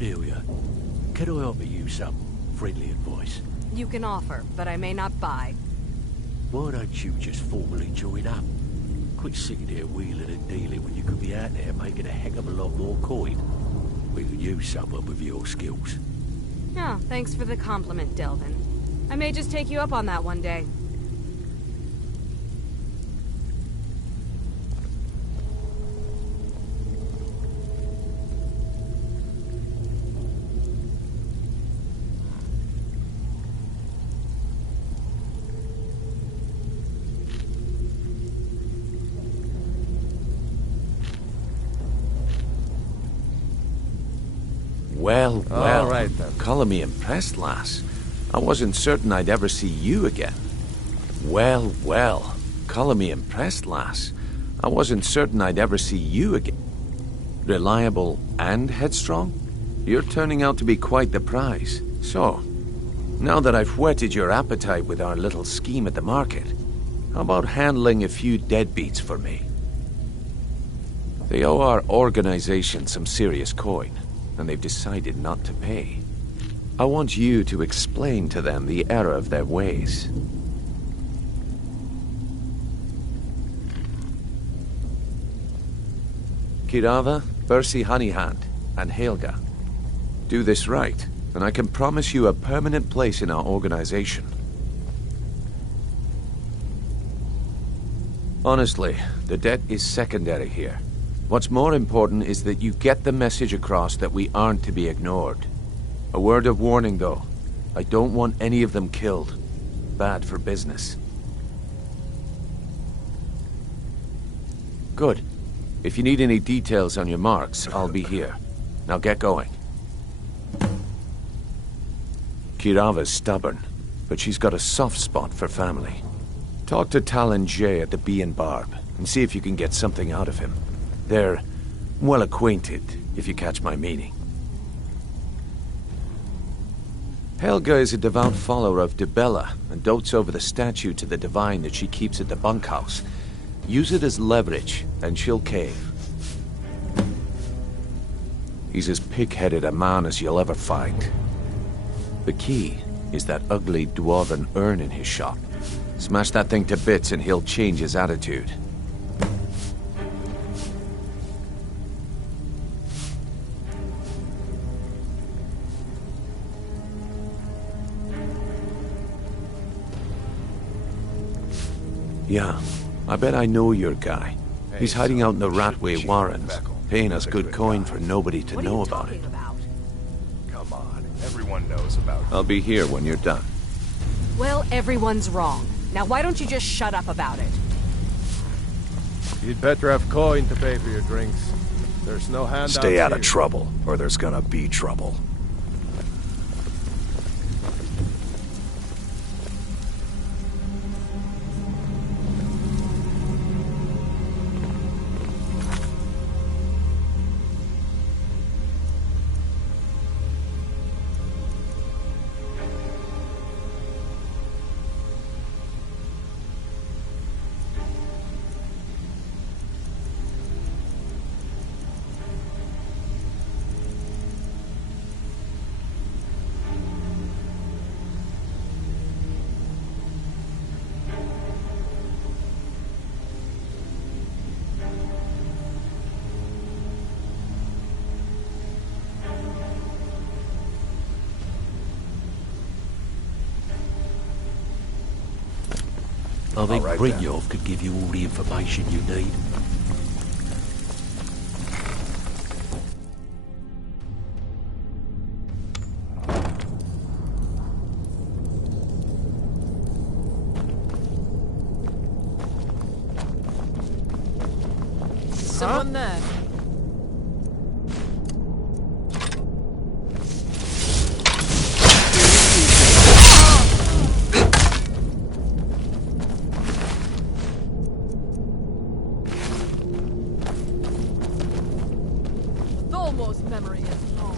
Cornelia, can I offer you some friendly advice? You can offer, but I may not buy. Why don't you just formally join up? Quit sitting there wheeling and dealing when you could be out there making a heck of a lot more coin. We could use someone with your skills. Oh, thanks for the compliment, Delvin. I may just take you up on that one day. Well, All right, then. Call me impressed, lass. I wasn't certain I'd ever see you again. Well, call me impressed, lass. I wasn't certain I'd ever see you again. Reliable and headstrong? You're turning out to be quite the prize. So, now that I've whetted your appetite with our little scheme at the market, how about handling a few deadbeats for me? They owe our organization some serious coin, and they've decided not to pay. I want you to explain to them the error of their ways. Kirava, Bersi Honeyhand, and Helga. Do this right, and I can promise you a permanent place in our organization. Honestly, the debt is secondary here. What's more important is that you get the message across that we aren't to be ignored. A word of warning, though. I don't want any of them killed. Bad for business. Good. If you need any details on your marks, I'll be here. Now get going. Kirava's stubborn, but she's got a soft spot for family. Talk to Talon Jay at the Bee and Barb, and see if you can get something out of him. They're well acquainted, if you catch my meaning. Helga is a devout follower of Dibella, and dotes over the statue to the divine that she keeps at the bunkhouse. Use it as leverage, and she'll cave. He's as pig-headed a man as you'll ever find. The key is that ugly dwarven urn in his shop. Smash that thing to bits and he'll change his attitude. Yeah, I bet I know your guy. He's hiding out in the Ratway Warrens, paying us good coin for nobody to know about it. Come on, everyone knows about it. I'll be here when you're done. Well, everyone's wrong. Now why don't you just shut up about it? You'd better have coin to pay for your drinks. There's no handouts. Stay out of here. trouble, or there's gonna be trouble. I think All right, Brynjolf could give you all the information you need. Someone there. Almost memory is long.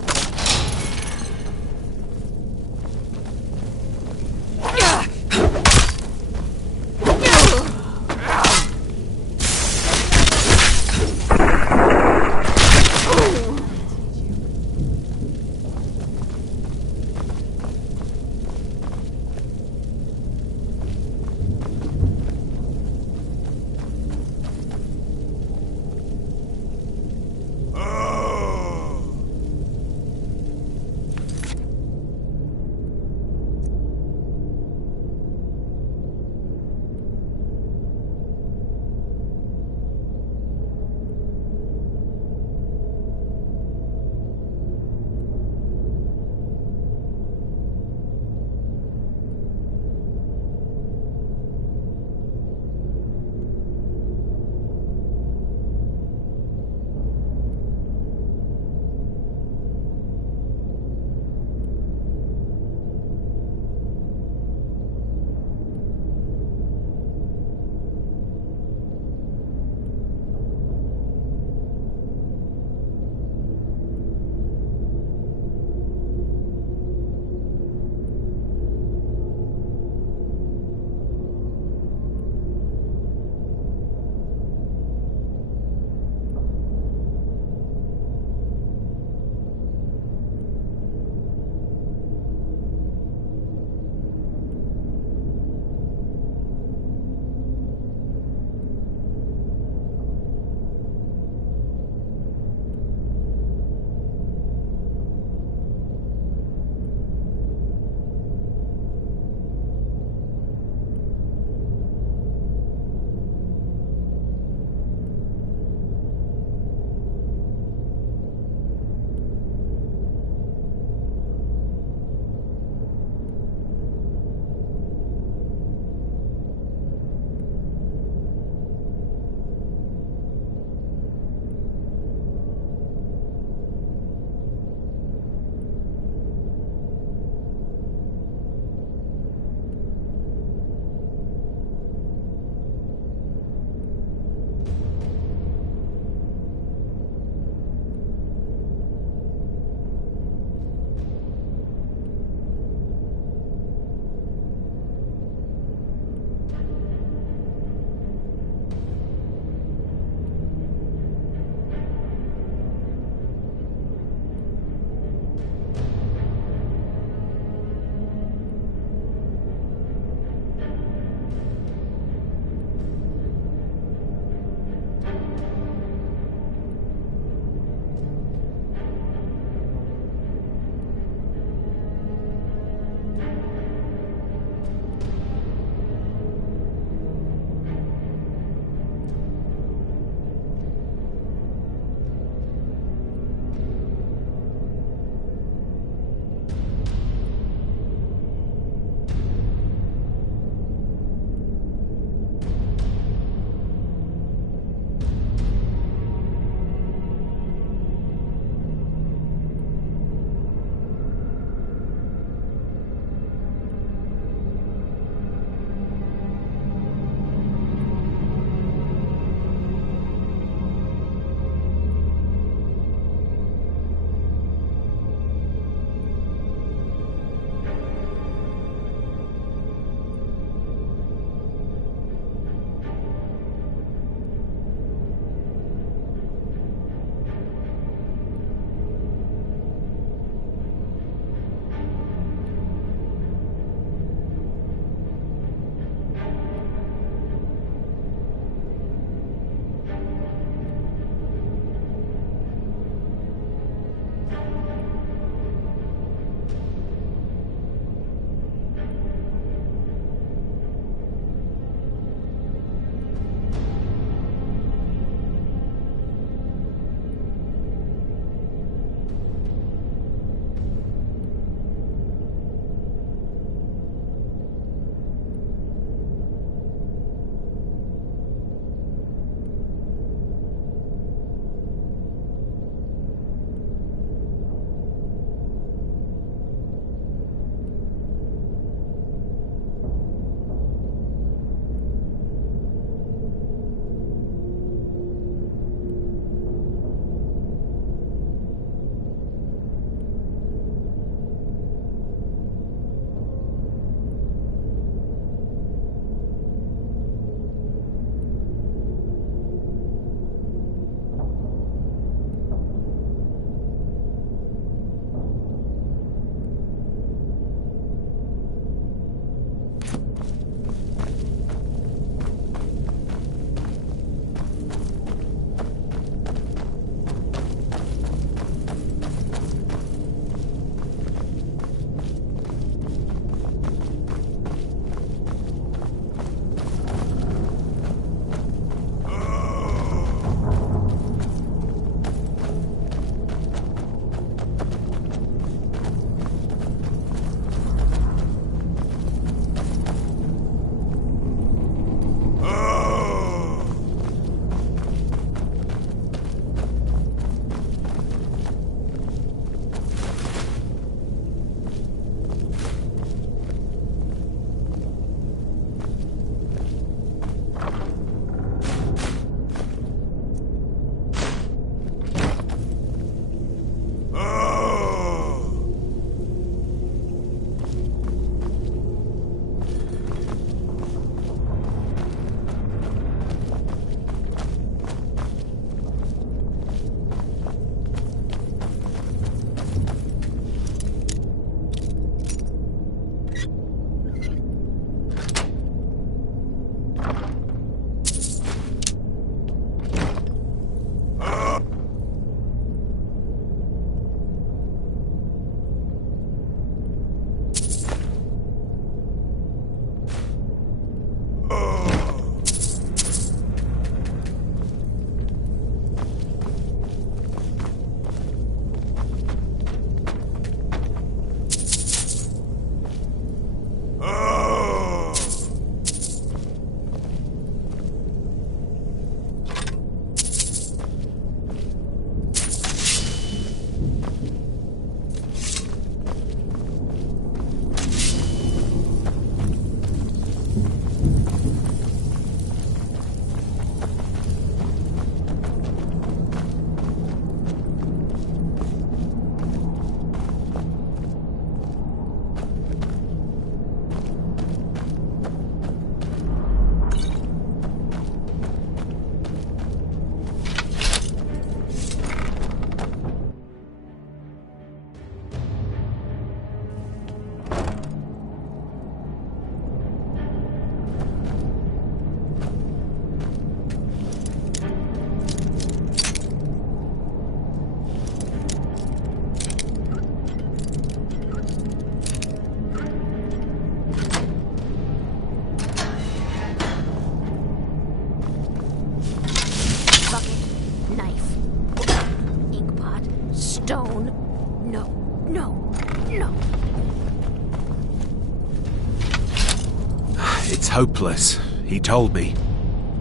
It's hopeless. He told me.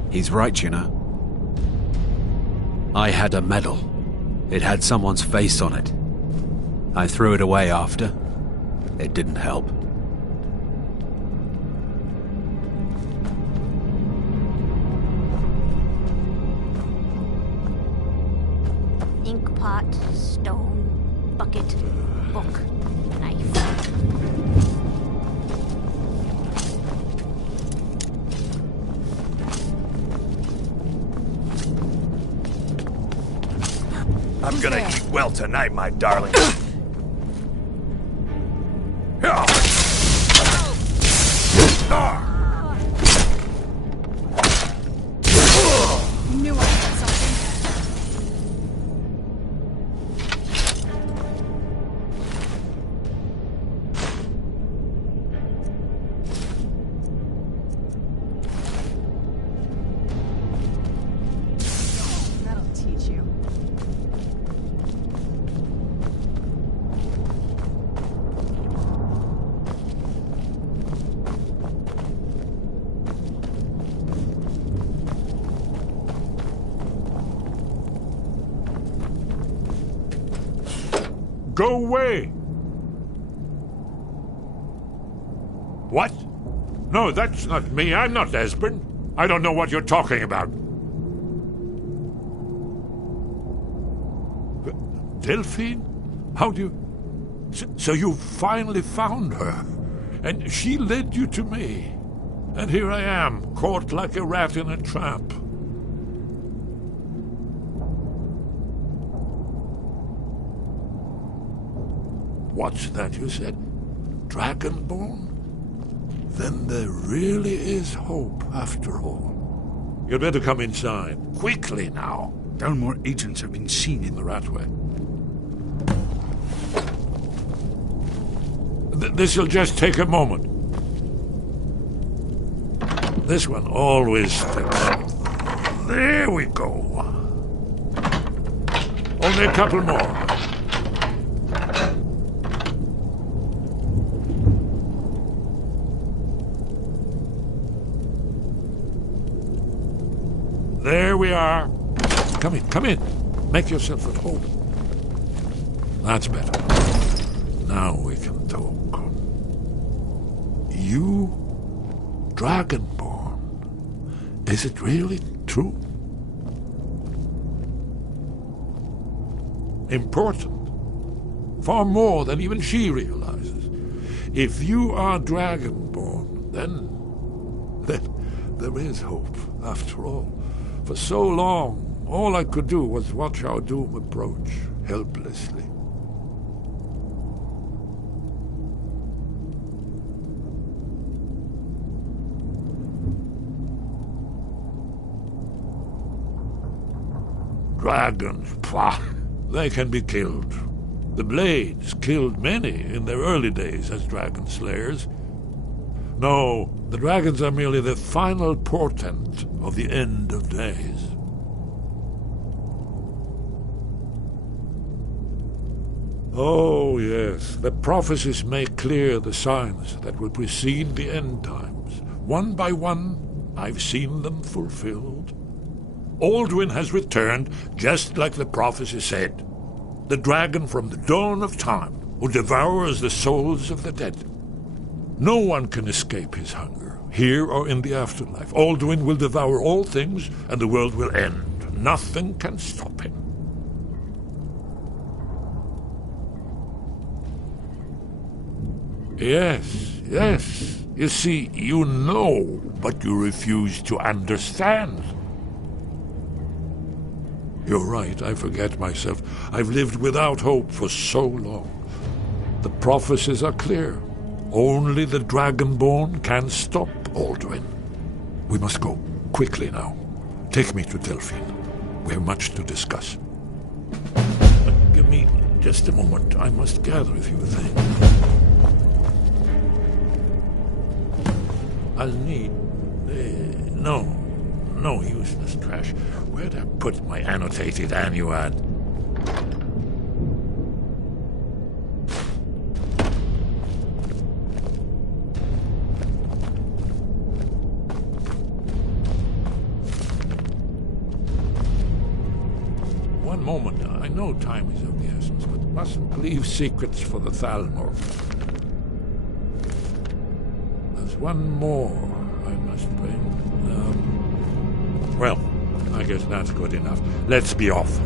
He's right, you know. I had a medal. It had someone's face on it. I threw it away after. It didn't help. Ink pot, stone, bucket, book, knife. I'm gonna eat well tonight, my darling. Knew I had something. That'll teach you. Go away! What? No, that's not me. I'm not Esbern. I don't know what you're talking about. Delphine? How do you... So you finally found her, and she led you to me. And here I am, caught like a rat in a trap. What's that you said? Dragonborn? Then there really is hope, after all. You'd better come inside. Quickly now. Dalmor agents have been seen in the Ratway. This'll just take a moment. This one always sticks. There we go. Only a couple more. There we are. Come in, come in. Make yourself at home. That's better. Now we can talk. You, Dragonborn. Is it really true? Important. Far more than even she realizes. If you are Dragonborn, then there is hope, after all. For so long, all I could do was watch our doom approach, helplessly. Dragons, pah, they can be killed. The Blades killed many in their early days as dragon slayers. No, the dragons are merely the final portent of the end of days. Oh, yes, the prophecies make clear the signs that will precede the end times. One by one, I've seen them fulfilled. Alduin has returned, just like the prophecy said. The dragon from the dawn of time, who devours the souls of the dead. No one can escape his hunger, here or in the afterlife. Alduin will devour all things, and the world will end. Nothing can stop him. Yes, yes. You see, you know, but you refuse to understand. You're right, I forget myself. I've lived without hope for so long. The prophecies are clear. Only the Dragonborn can stop Alduin. We must go, quickly now. Take me to Delphine. We have much to discuss. But give me just a moment. I must gather a few things. I'll need... No useless trash. Where'd I put my annotated annuad? one moment. I know time is of the essence, but mustn't leave secrets for the Thalmor. There's one more I must bring. Well, I guess that's good enough. Let's be off.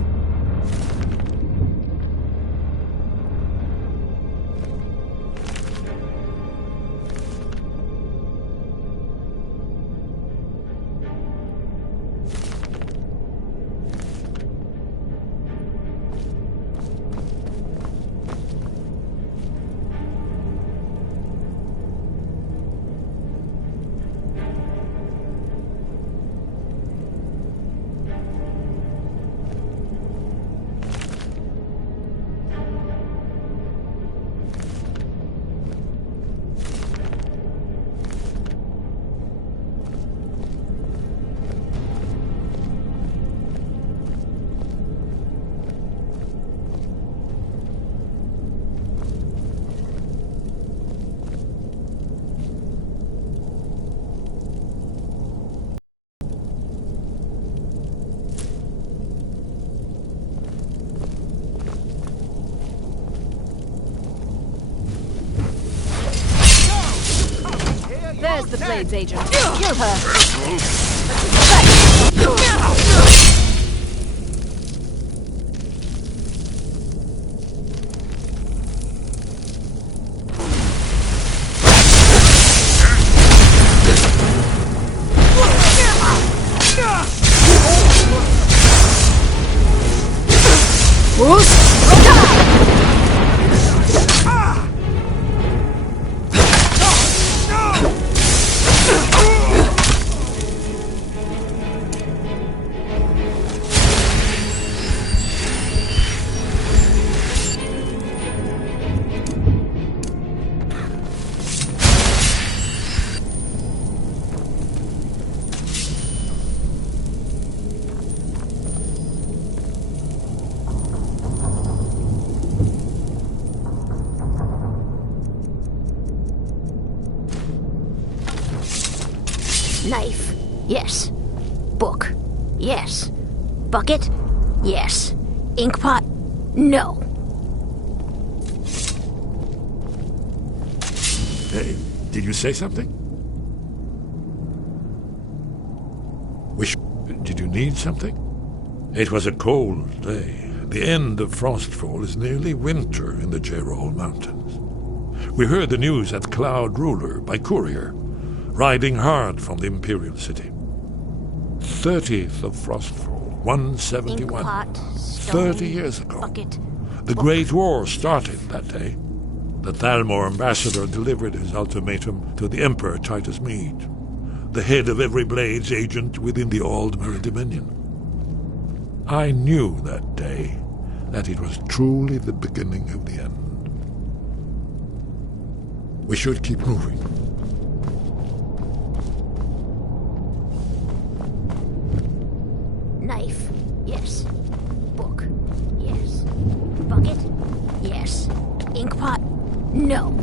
There's the Blades agent. Kill her. Knife, yes. Book, yes. Bucket, yes. Inkpot, no. Hey, did you say something? Did you need something? It was a cold day. The end of frostfall is nearly winter in the Gerol Mountains. We heard the news at Cloud Ruler by courier, riding hard from the Imperial City. 30th of frostfall, 171. Inkpot, 30 years ago. Bucket, The Great War started that day. The Thalmor ambassador delivered his ultimatum to the Emperor Titus Mede, the head of every Blades agent within the Aldmeri Dominion. I knew that day that it was truly the beginning of the end. We should keep moving. Knife, yes. Book, yes. Bucket, yes. Inkpot, no.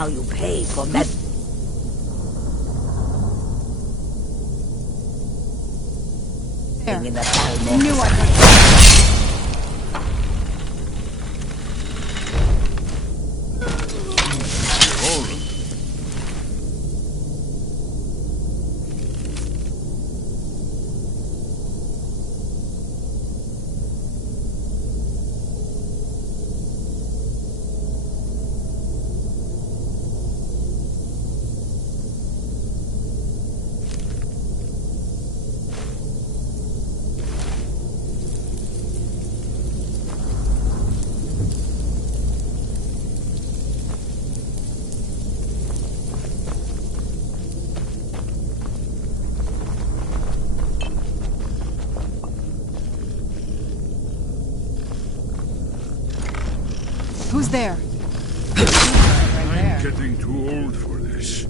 how you pay for med... There. In the I knew I would. Who's there? I'm getting too old for this.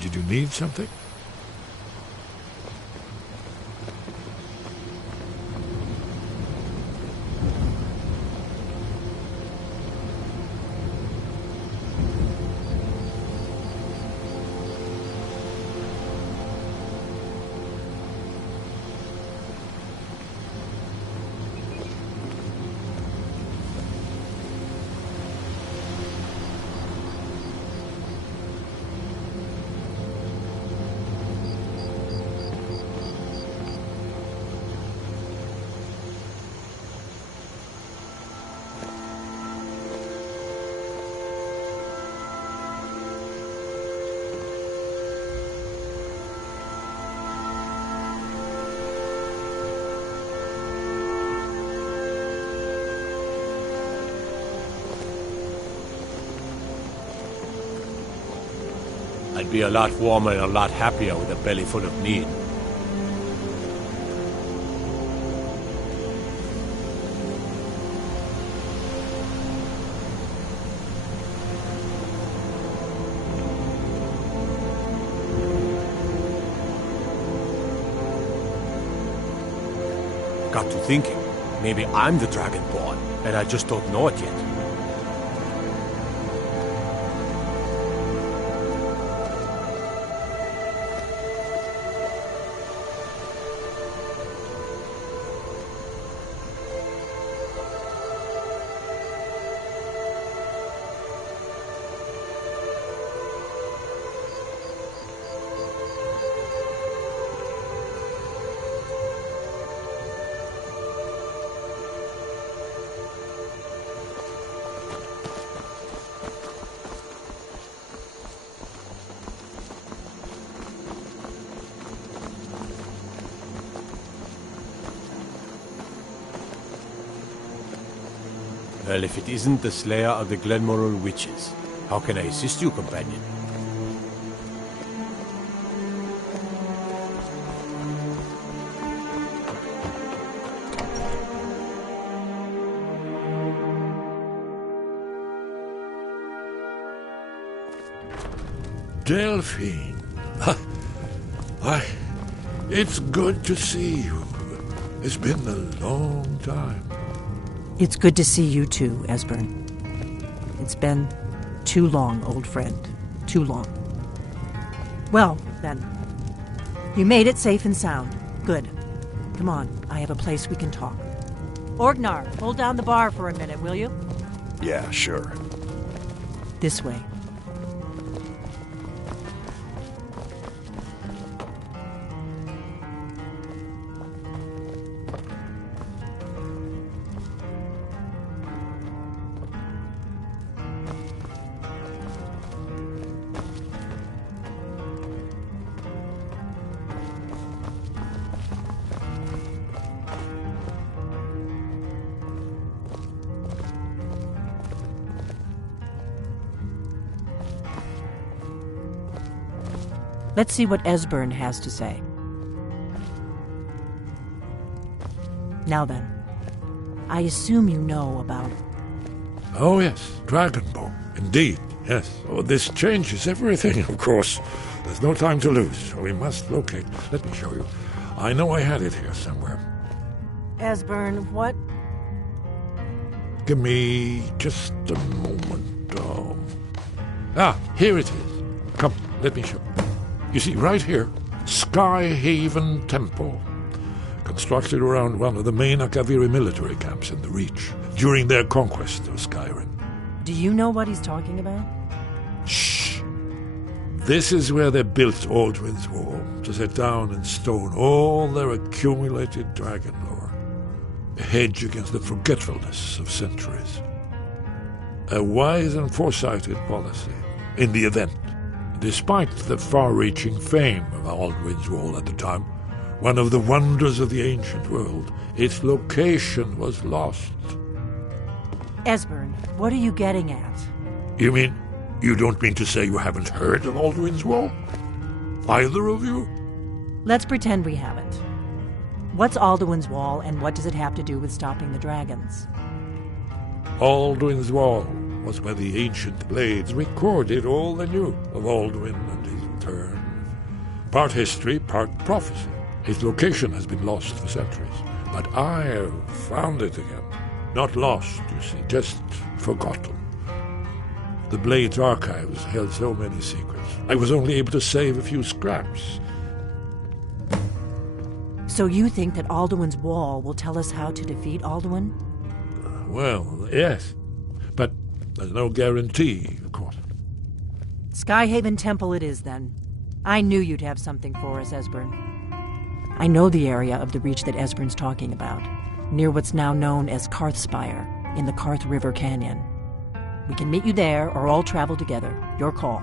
Did you need something? I'd be a lot warmer and a lot happier with a belly full of meat. Got to thinking. Maybe I'm the Dragonborn, and I just don't know it yet. Well, if it isn't the slayer of the Glenmoral witches, how can I assist you, companion? Delphine. It's good to see you. It's been a long time. It's good to see you too, Esbern. It's been too long, old friend. Too long. Well, then. You made it safe and sound. Good. Come on, I have a place we can talk. Orgnar, hold down the bar for a minute, will you? Yeah, sure. This way. Let's see what Esbern has to say. Now then, I assume you know about... Oh yes, Dragonborn. Indeed, yes. Oh, this changes everything, of course. There's no time to lose. We must locate. Let me show you. I know I had it here somewhere. Esbern, what? Give me just a moment. Here it is. Come, let me show you. You see, right here, Skyhaven Temple, constructed around one of the main Akaviri military camps in the Reach during their conquest of Skyrim. Do you know what he's talking about? Shh! This is where they built Aldrin's Wall, to set down in stone all their accumulated dragon lore, a hedge against the forgetfulness of centuries. A wise and foresighted policy in the event. Despite the far-reaching fame of Aldrin's Wall at the time, one of the wonders of the ancient world, its location was lost. Esbern, what are you getting at? You mean, you don't mean to say you haven't heard of Aldrin's Wall? Either of you? Let's pretend we haven't. What's Alduin's Wall, and what does it have to do with stopping the dragons? Aldrin's Wall was where the ancient blades recorded all they knew of Aldwin and his return. Part history, part prophecy. His location has been lost for centuries, but I have found it again. Not lost, you see, just forgotten. The Blades archives held so many secrets. I was only able to save a few scraps. So you think that Alduin's Wall will tell us how to defeat Alduin? Well, yes, but there's no guarantee, of course. Skyhaven Temple it is, then. I knew you'd have something for us, Esbern. I know the area of the Reach that Esbern's talking about, near what's now known as Karthspire, in the Karth River Canyon. We can meet you there, or all travel together. Your call.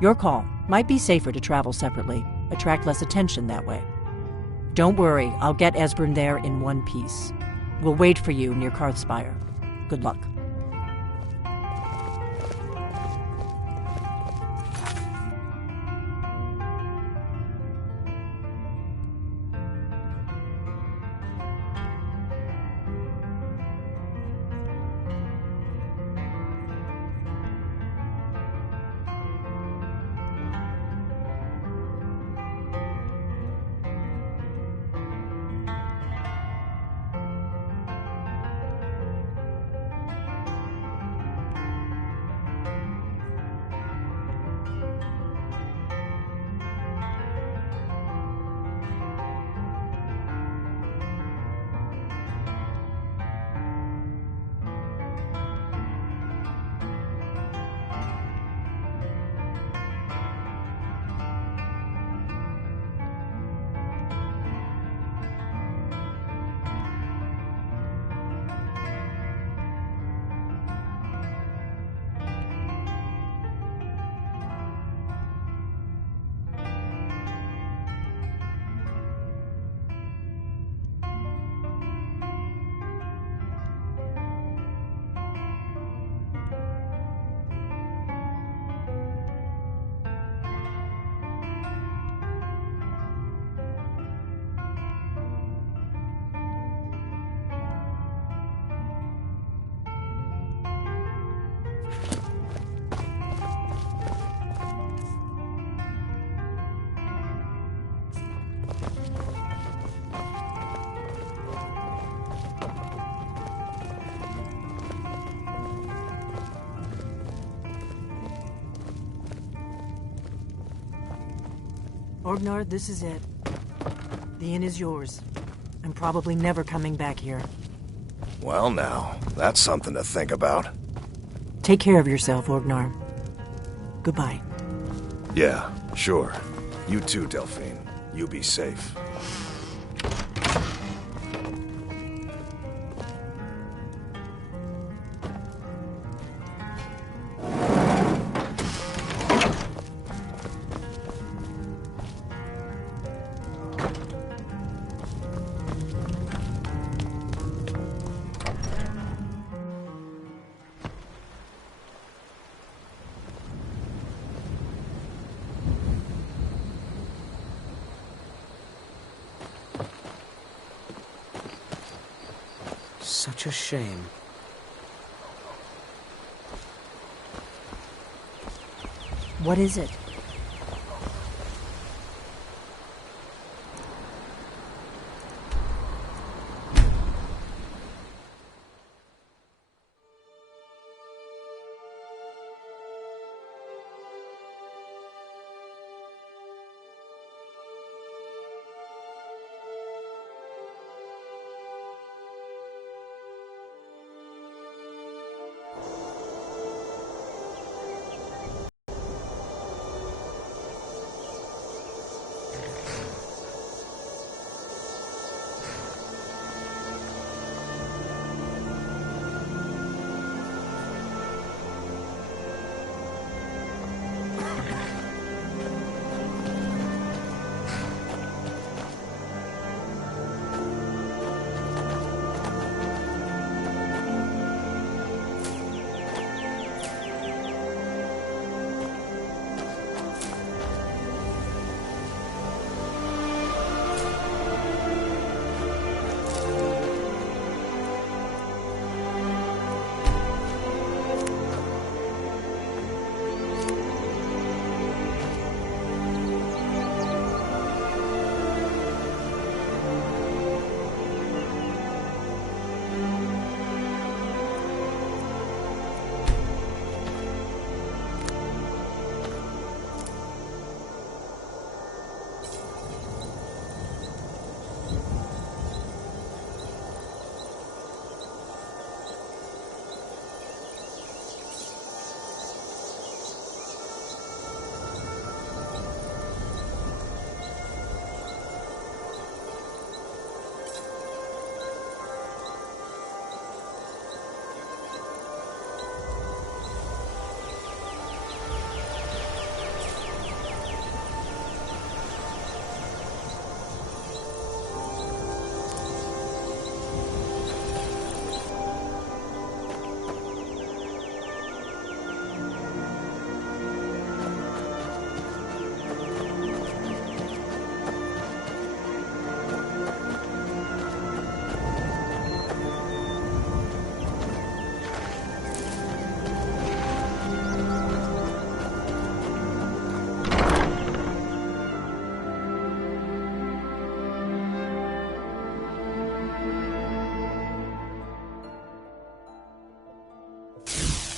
Your call. Might be safer to travel separately. Attract less attention that way. Don't worry, I'll get Esbern there in one piece. We'll wait for you near Karthspire. Good luck. Orgnar, this is it. The inn is yours. I'm probably never coming back here. Well now, that's something to think about. Take care of yourself, Orgnar. Goodbye. Yeah, sure. You too, Delphine. You be safe. Such a shame. What is it?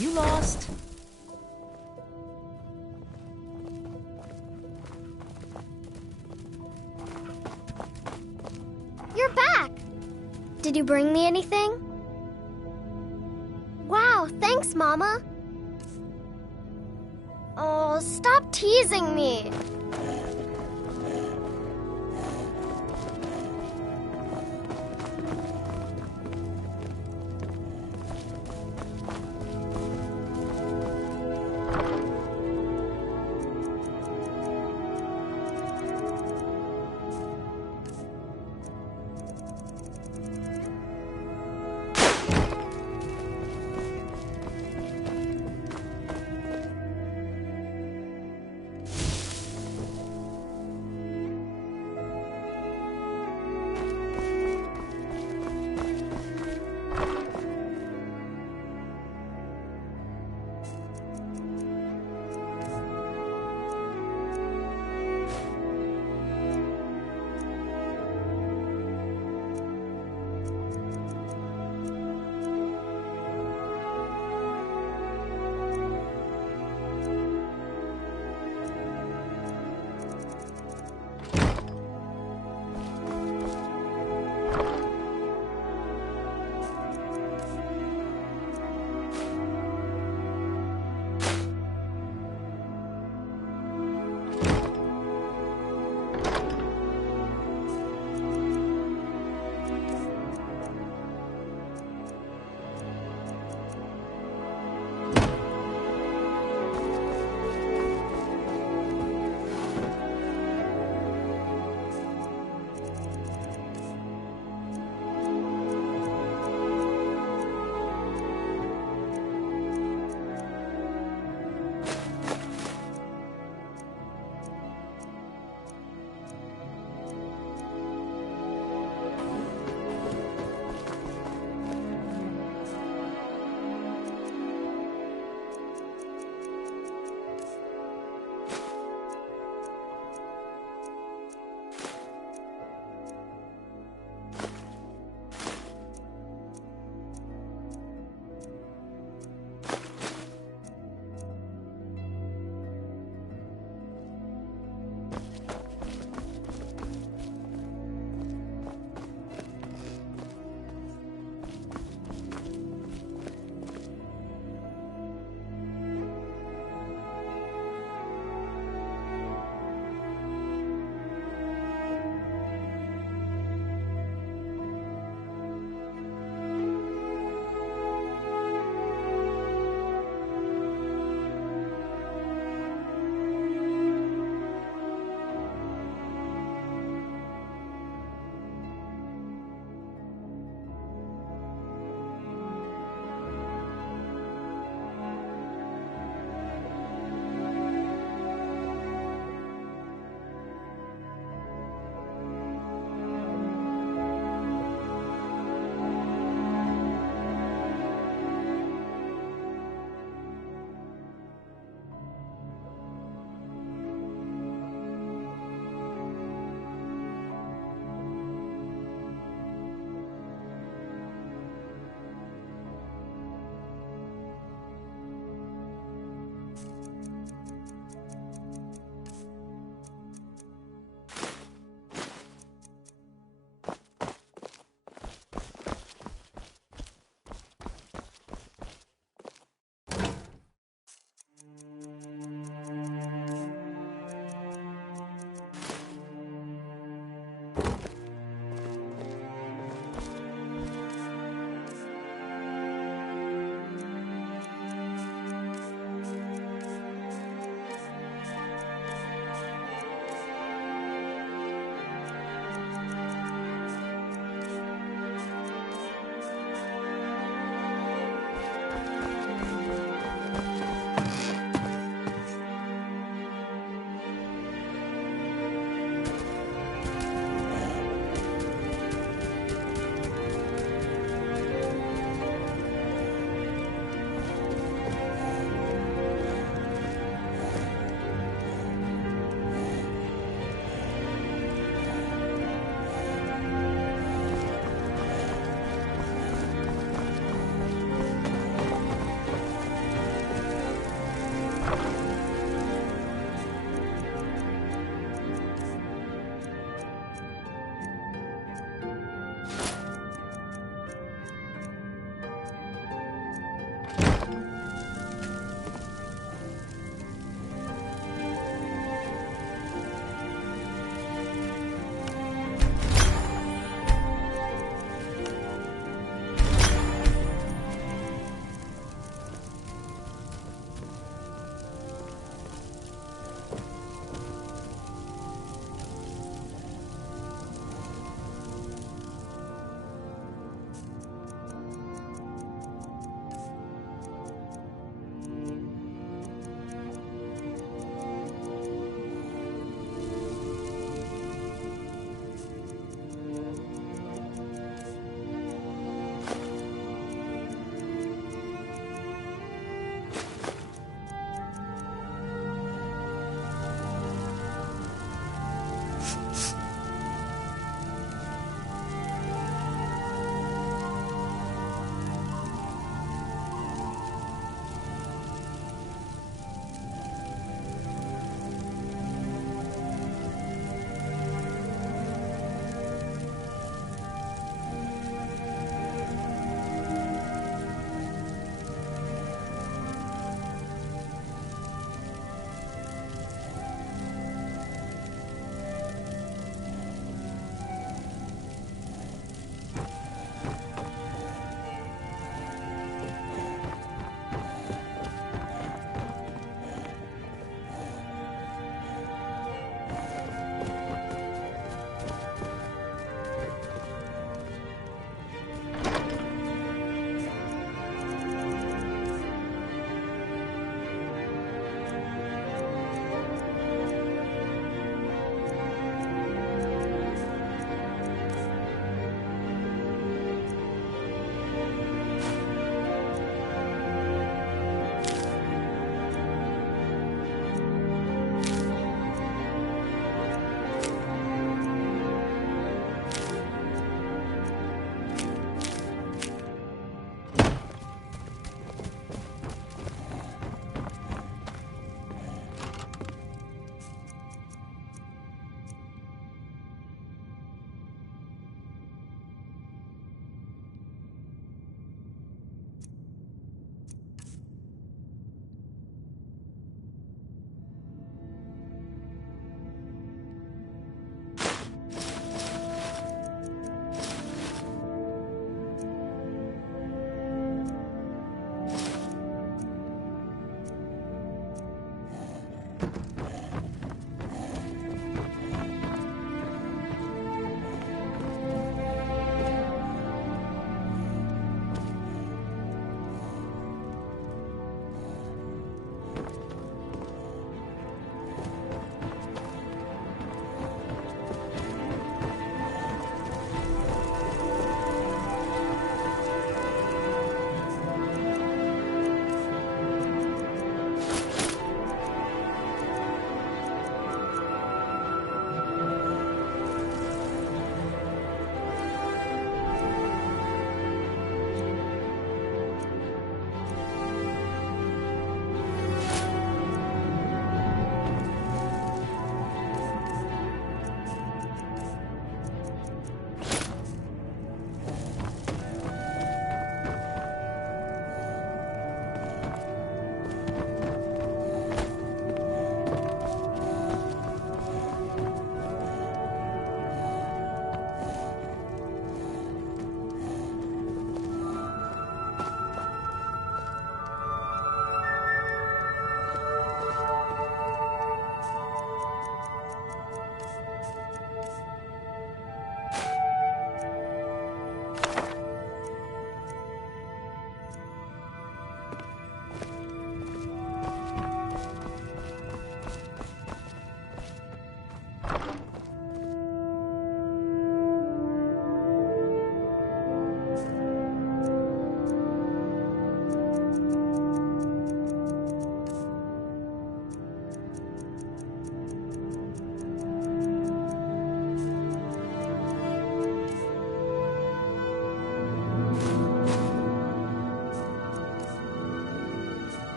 You lost. You're back! Did you bring me anything? Wow, thanks, Mama. Oh, stop teasing me.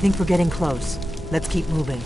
think we're getting close. Let's keep moving.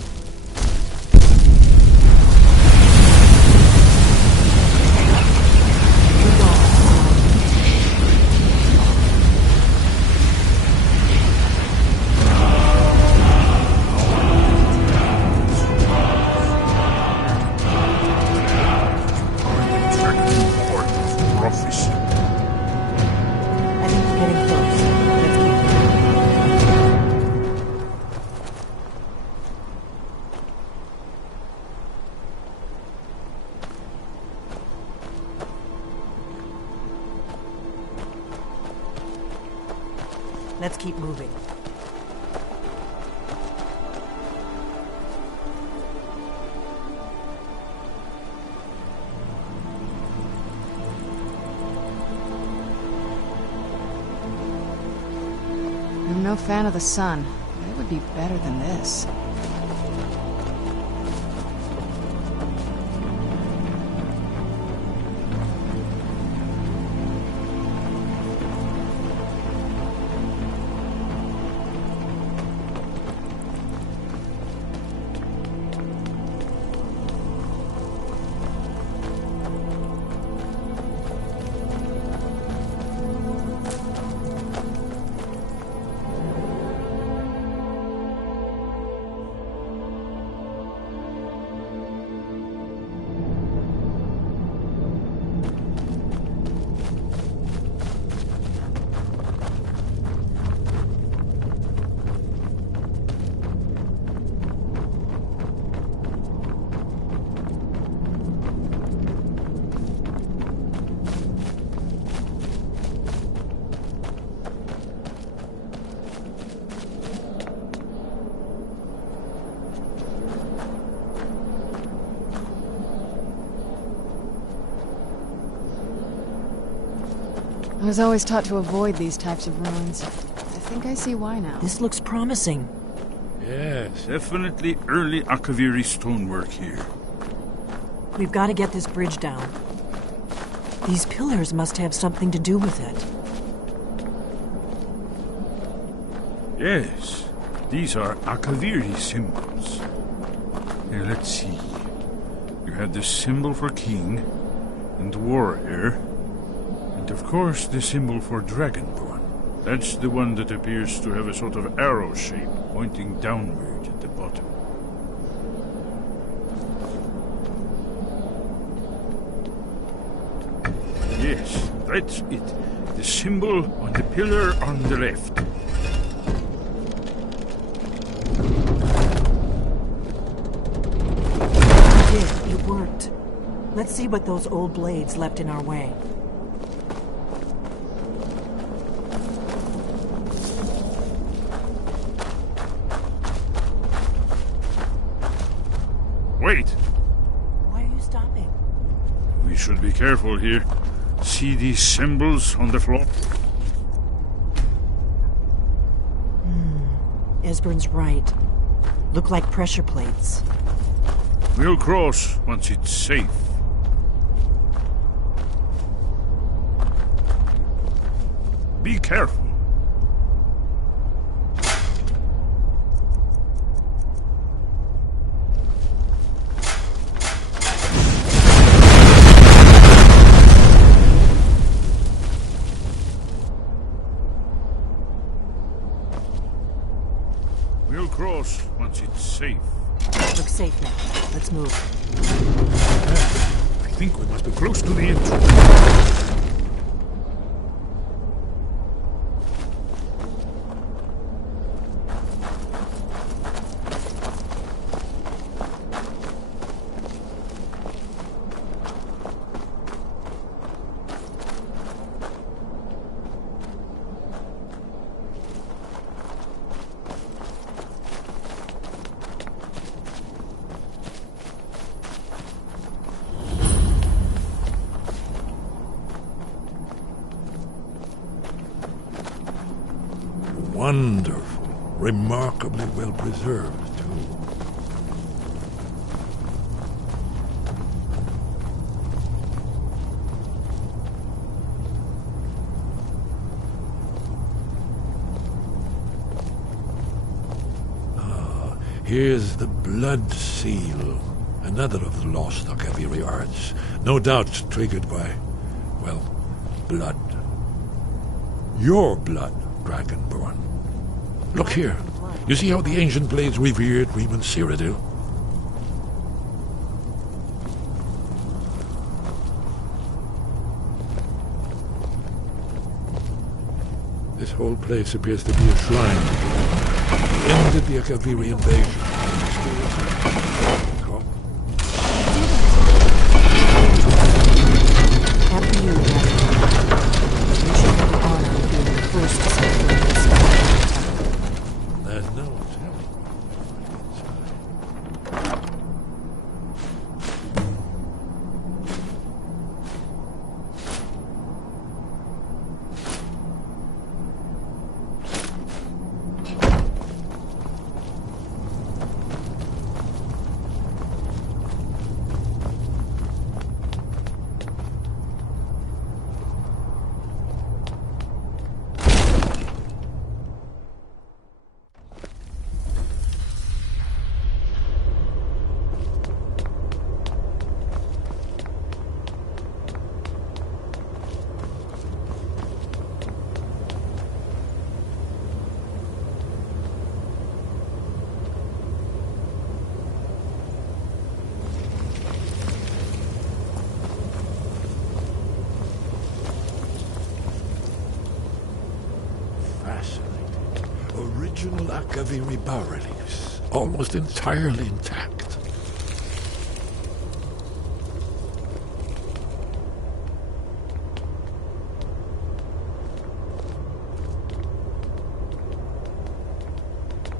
Let's keep moving. I'm no fan of the sun, but it would be better than this. I was always taught to avoid these types of ruins. I think I see why now. This looks promising. Yes, definitely early Akaviri stonework here. We've got to get this bridge down. These pillars must have something to do with it. Yes, these are Akaviri symbols. Here, let's see. You had the symbol for king and warrior, and of course the symbol for dragonborn. That's the one that appears to have a sort of arrow shape pointing downward at the bottom. Yes, that's it. The symbol on the pillar on the left. It worked. Let's see what those old blades left in our way. Wait! Why are you stopping? We should be careful here. See these symbols on the floor? Esbern's right. Look like pressure plates. We'll cross once it's safe. Be careful. We'll cross once it's safe. Looks safe now. Let's move. I think we must be close to the entrance. Wonderful. Remarkably well preserved, too. Here's the Blood Seal, another of the lost Akaviri arts, no doubt triggered by, well, blood. Your blood, Dragonborn. Look here. You see how the ancient blades revered Reman Cyrodiil? This whole place appears to be a shrine. Ended the Akaviri invasion. After you, you should have the honor of being the first to set foot in this temple. There's no telling. Original Akaviri bas-reliefs, almost entirely intact.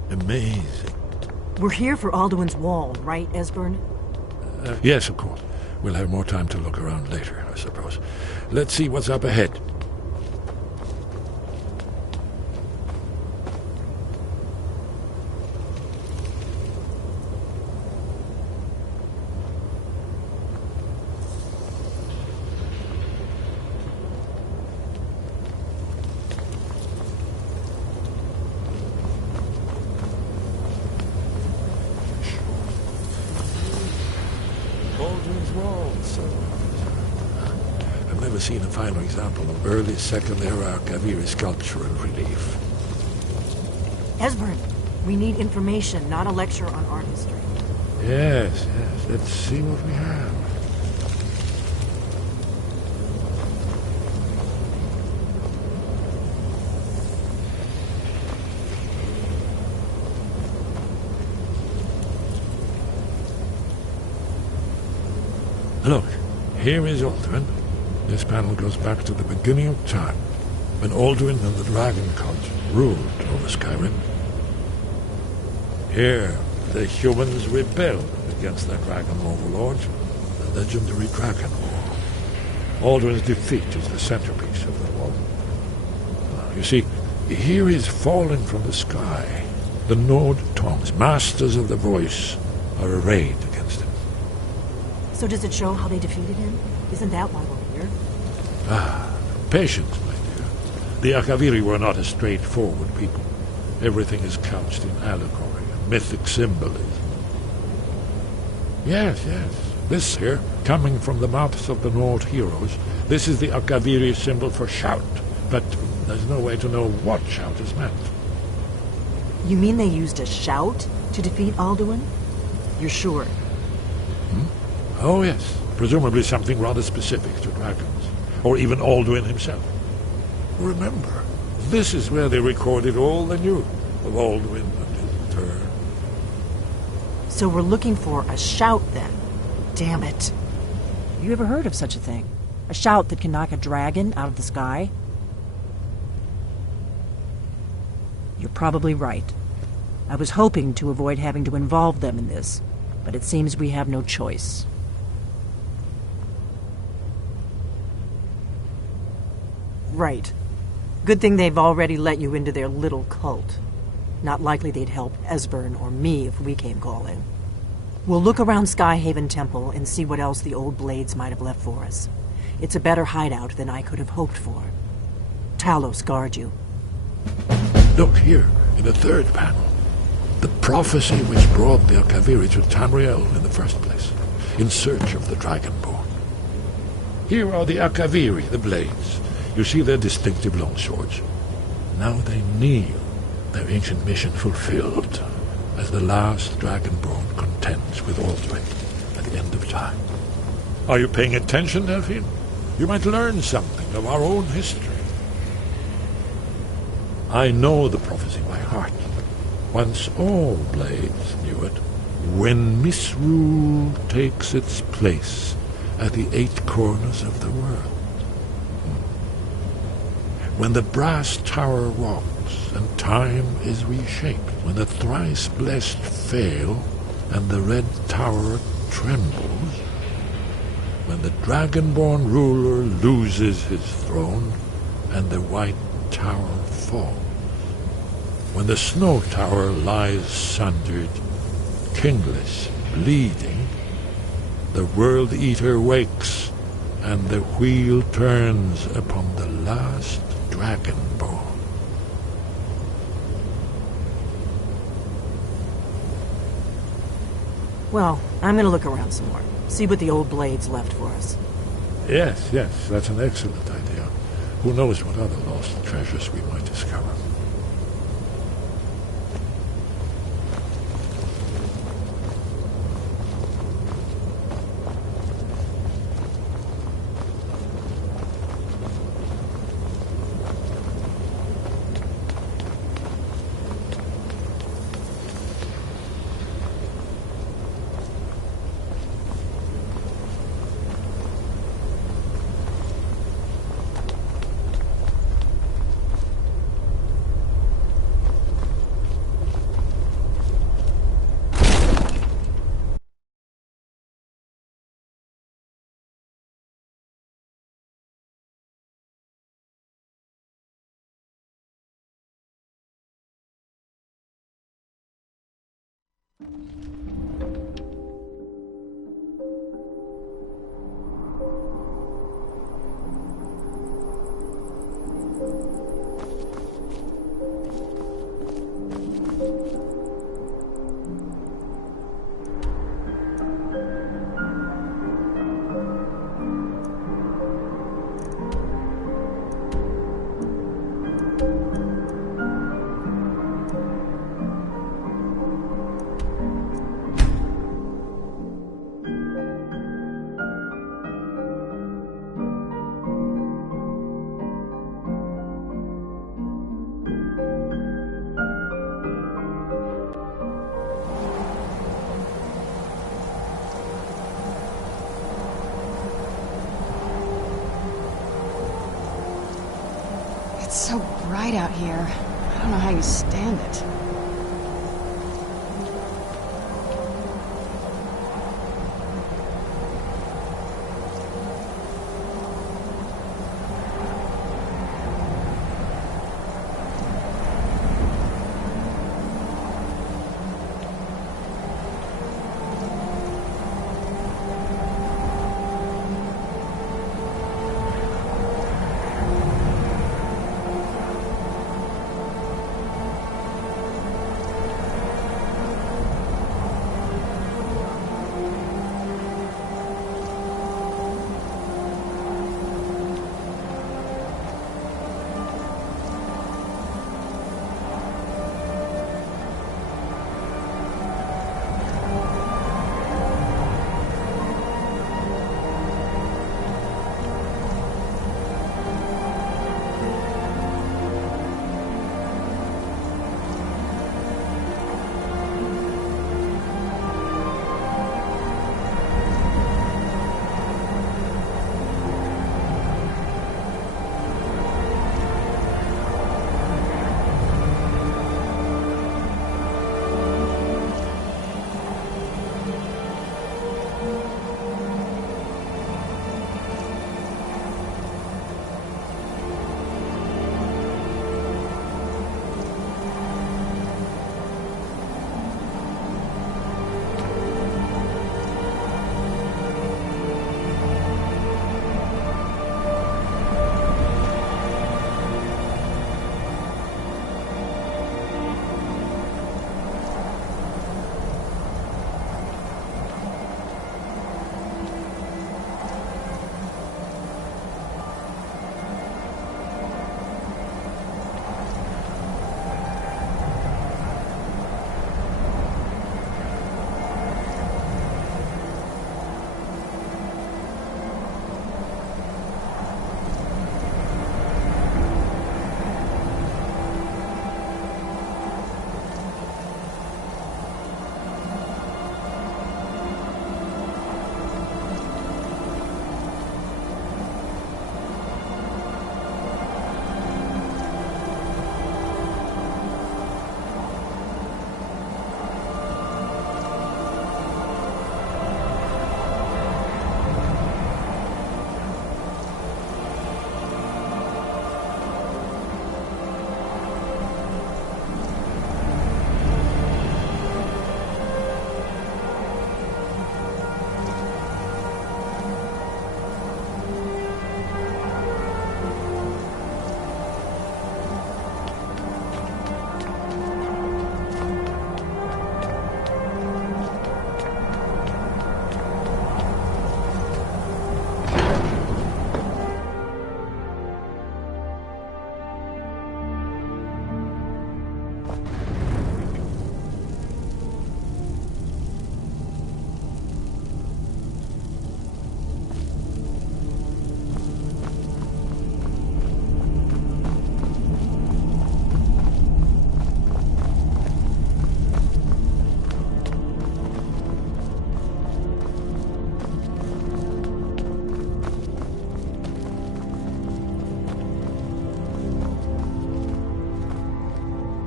Amazing. We're here for Alduin's Wall, right, Esbern? Yes, of course. We'll have more time to look around later, I suppose. Let's see what's up ahead. I've never seen a finer example of early Second Era Akaviri sculpture and relief. Esbern, we need information, not a lecture on art history. Yes. Let's see what we have. Look, here is Alduin. This panel goes back to the beginning of time, when Alduin and the Dragon Cult ruled over Skyrim. Here, the humans rebelled against their dragon overlords, the legendary Dragon War. Alduin's defeat is the centerpiece of the war. You see, here is fallen from the sky. The Nord Tongs, masters of the voice, are arrayed against him. So does it show how they defeated him? Isn't that why we're here? Patience, my dear. The Akaviri were not a straightforward people. Everything is couched in allegory and mythic symbolism. Yes. This here, coming from the mouths of the Nord heroes, this is the Akaviri symbol for shout, but there's no way to know what shout is meant. You mean they used a shout to defeat Alduin? You're sure? Oh, yes. Presumably something rather specific to dragons, or even Alduin himself. Remember, this is where they recorded all they knew of Alduin and his return. So we're looking for a shout, then. Damn it. You ever heard of such a thing? A shout that can knock a dragon out of the sky? You're probably right. I was hoping to avoid having to involve them in this, but it seems we have no choice. Right. Good thing they've already let you into their little cult. Not likely they'd help Esbern or me if we came calling. We'll look around Skyhaven Temple and see what else the old blades might have left for us. It's a better hideout than I could have hoped for. Talos guard you. Look here, in the third panel. The prophecy which brought the Akaviri to Tamriel in the first place, in search of the Dragonborn. Here are the Akaviri, the blades. You see their distinctive long swords. Now they kneel, their ancient mission fulfilled, as the last Dragonborn contends with Aldrich at the end of time. Are you paying attention, Delphine? You might learn something of our own history. I know the prophecy by heart. Once all blades knew it. When misrule takes its place at the 8 corners of the world. When the brass tower rocks and time is reshaped. When the thrice blessed fail and the red tower trembles. When the Dragonborn ruler loses his throne and the white tower falls. When the snow tower lies sundered, kingless, bleeding, the World Eater wakes, and the wheel turns upon the last Dragonborn. Well, I'm gonna look around some more. See what the old blades left for us. Yes, that's an excellent idea. Who knows what other lost treasures we might discover. It's so bright out here. I don't know how you stand it.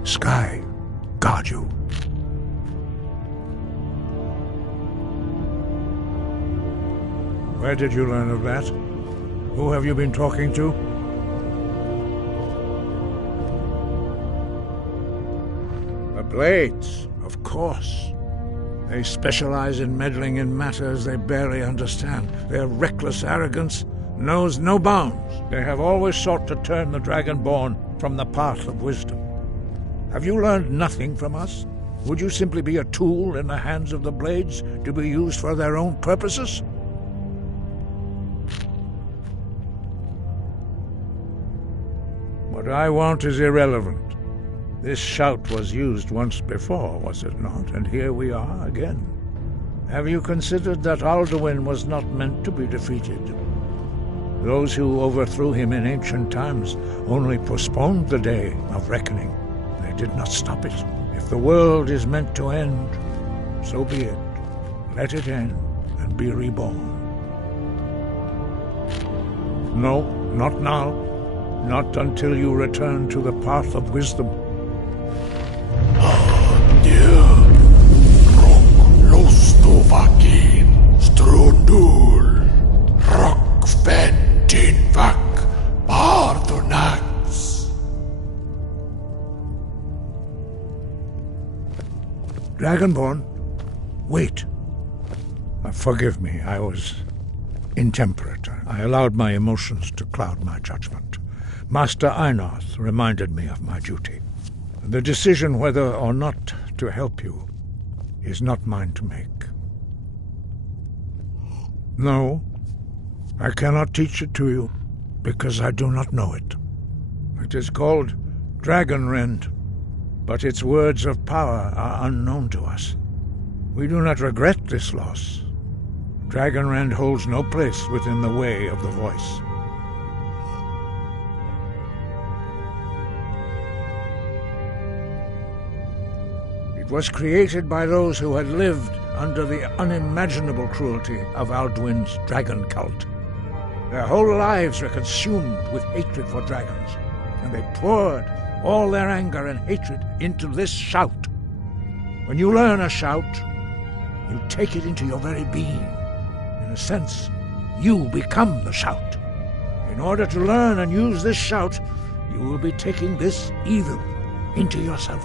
Sky guard you. Where did you learn of that? Who have you been talking to? The Blades, of course. They specialize in meddling in matters they barely understand. Their reckless arrogance knows no bounds. They have always sought to turn the Dragonborn from the path of wisdom. Have you learned nothing from us? Would you simply be a tool in the hands of the Blades to be used for their own purposes? What I want is irrelevant. This shout was used once before, was it not? And here we are again. Have you considered that Alduin was not meant to be defeated? Those who overthrew him in ancient times only postponed the day of reckoning. They did not stop it. If the world is meant to end, so be it. Let it end and be reborn. No, not now. Not until you return to the path of wisdom. Dragonborn, wait. Forgive me, I was intemperate. I allowed my emotions to cloud my judgment. Master Einarth reminded me of my duty. The decision whether or not to help you is not mine to make. No, I cannot teach it to you, because I do not know it. It is called Dragonrend, but its words of power are unknown to us. We do not regret this loss. Dragonrend holds no place within the way of the voice. It was created by those who had lived under the unimaginable cruelty of Alduin's dragon cult. Their whole lives were consumed with hatred for dragons, and they poured all their anger and hatred into this shout. When you learn a shout, you take it into your very being. In a sense, you become the shout. In order to learn and use this shout, you will be taking this evil into yourself.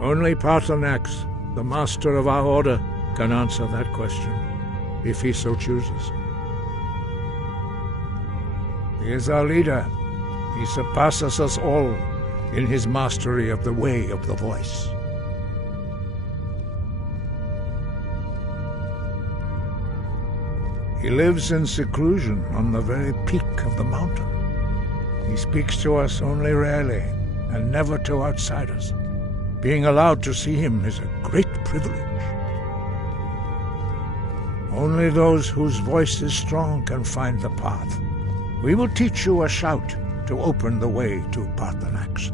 Only Paarthurnax, the master of our order, can answer that question, if he so chooses. He is our leader. He surpasses us all in his mastery of the way of the voice. He lives in seclusion on the very peak of the mountain. He speaks to us only rarely, and never to outsiders. Being allowed to see him is a great privilege. Only those whose voice is strong can find the path. We will teach you a shout to open the way to Paarthurnax.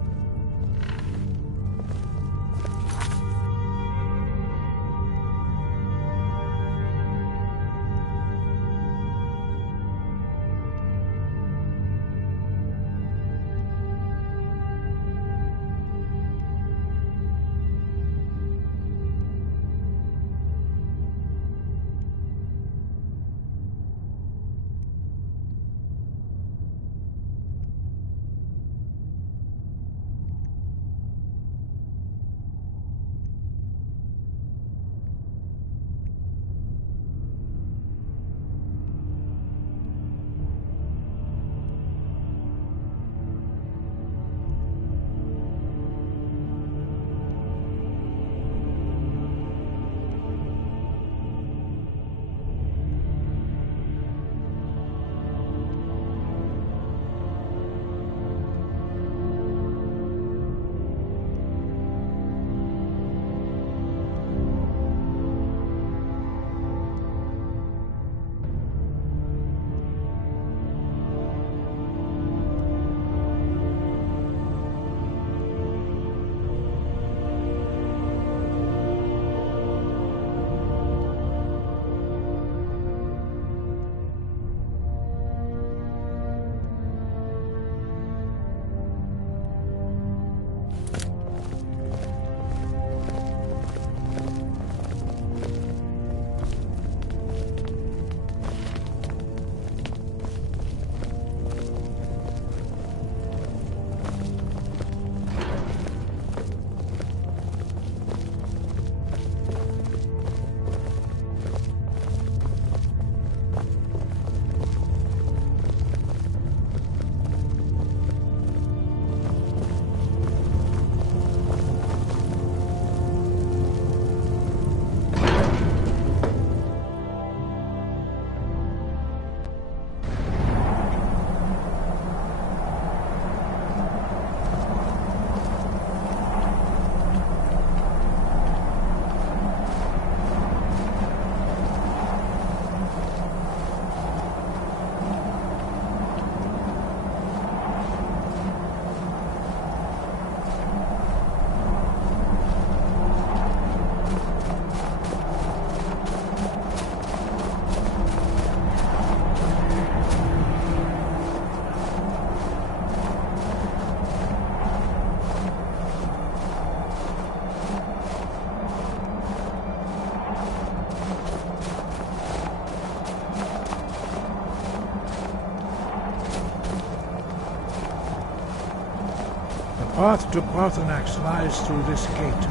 path to Parthenax lies through this gate.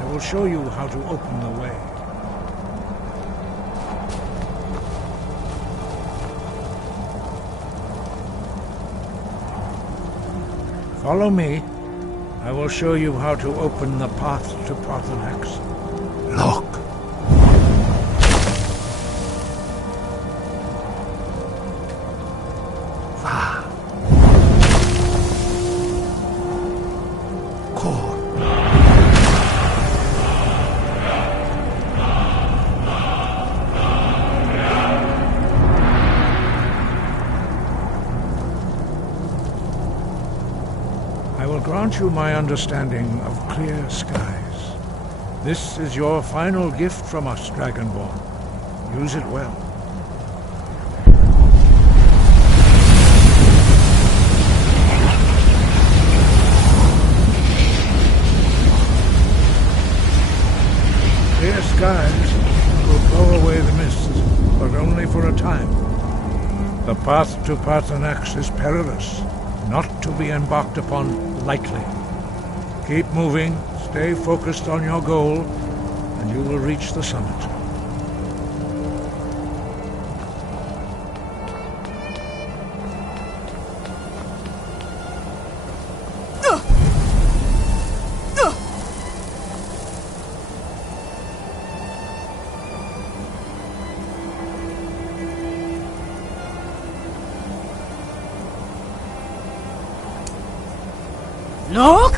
I will show you how to open the way. Follow me. I will show you how to open the path to Parthenax. Look. I will grant you my understanding of clear skies. This is your final gift from us, Dragonborn. Use it well. Clear skies will blow away the mists, but only for a time. The path to Parthenax is perilous, not to be embarked upon lightly. Keep moving, stay focused on your goal, and you will reach the summit. Look!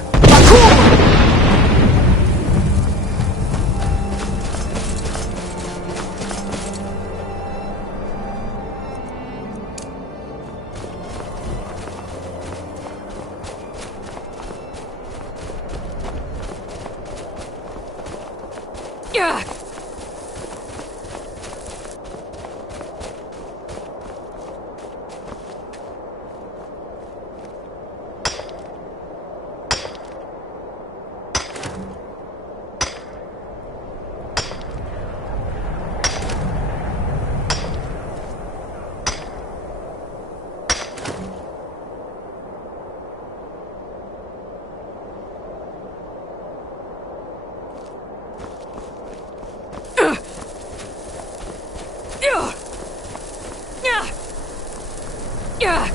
Yeah.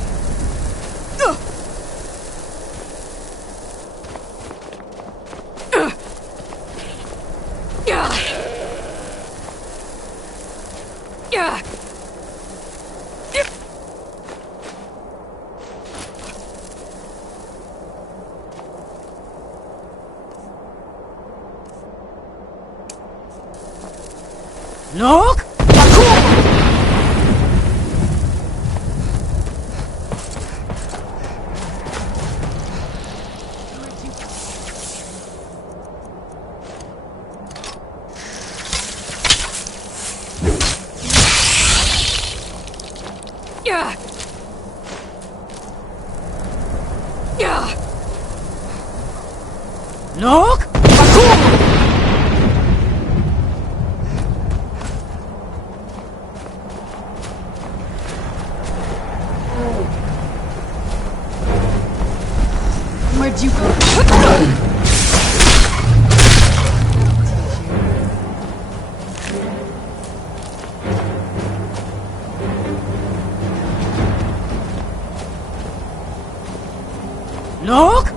Look! Yeah. Yeah. Look! Where'd you go? Look!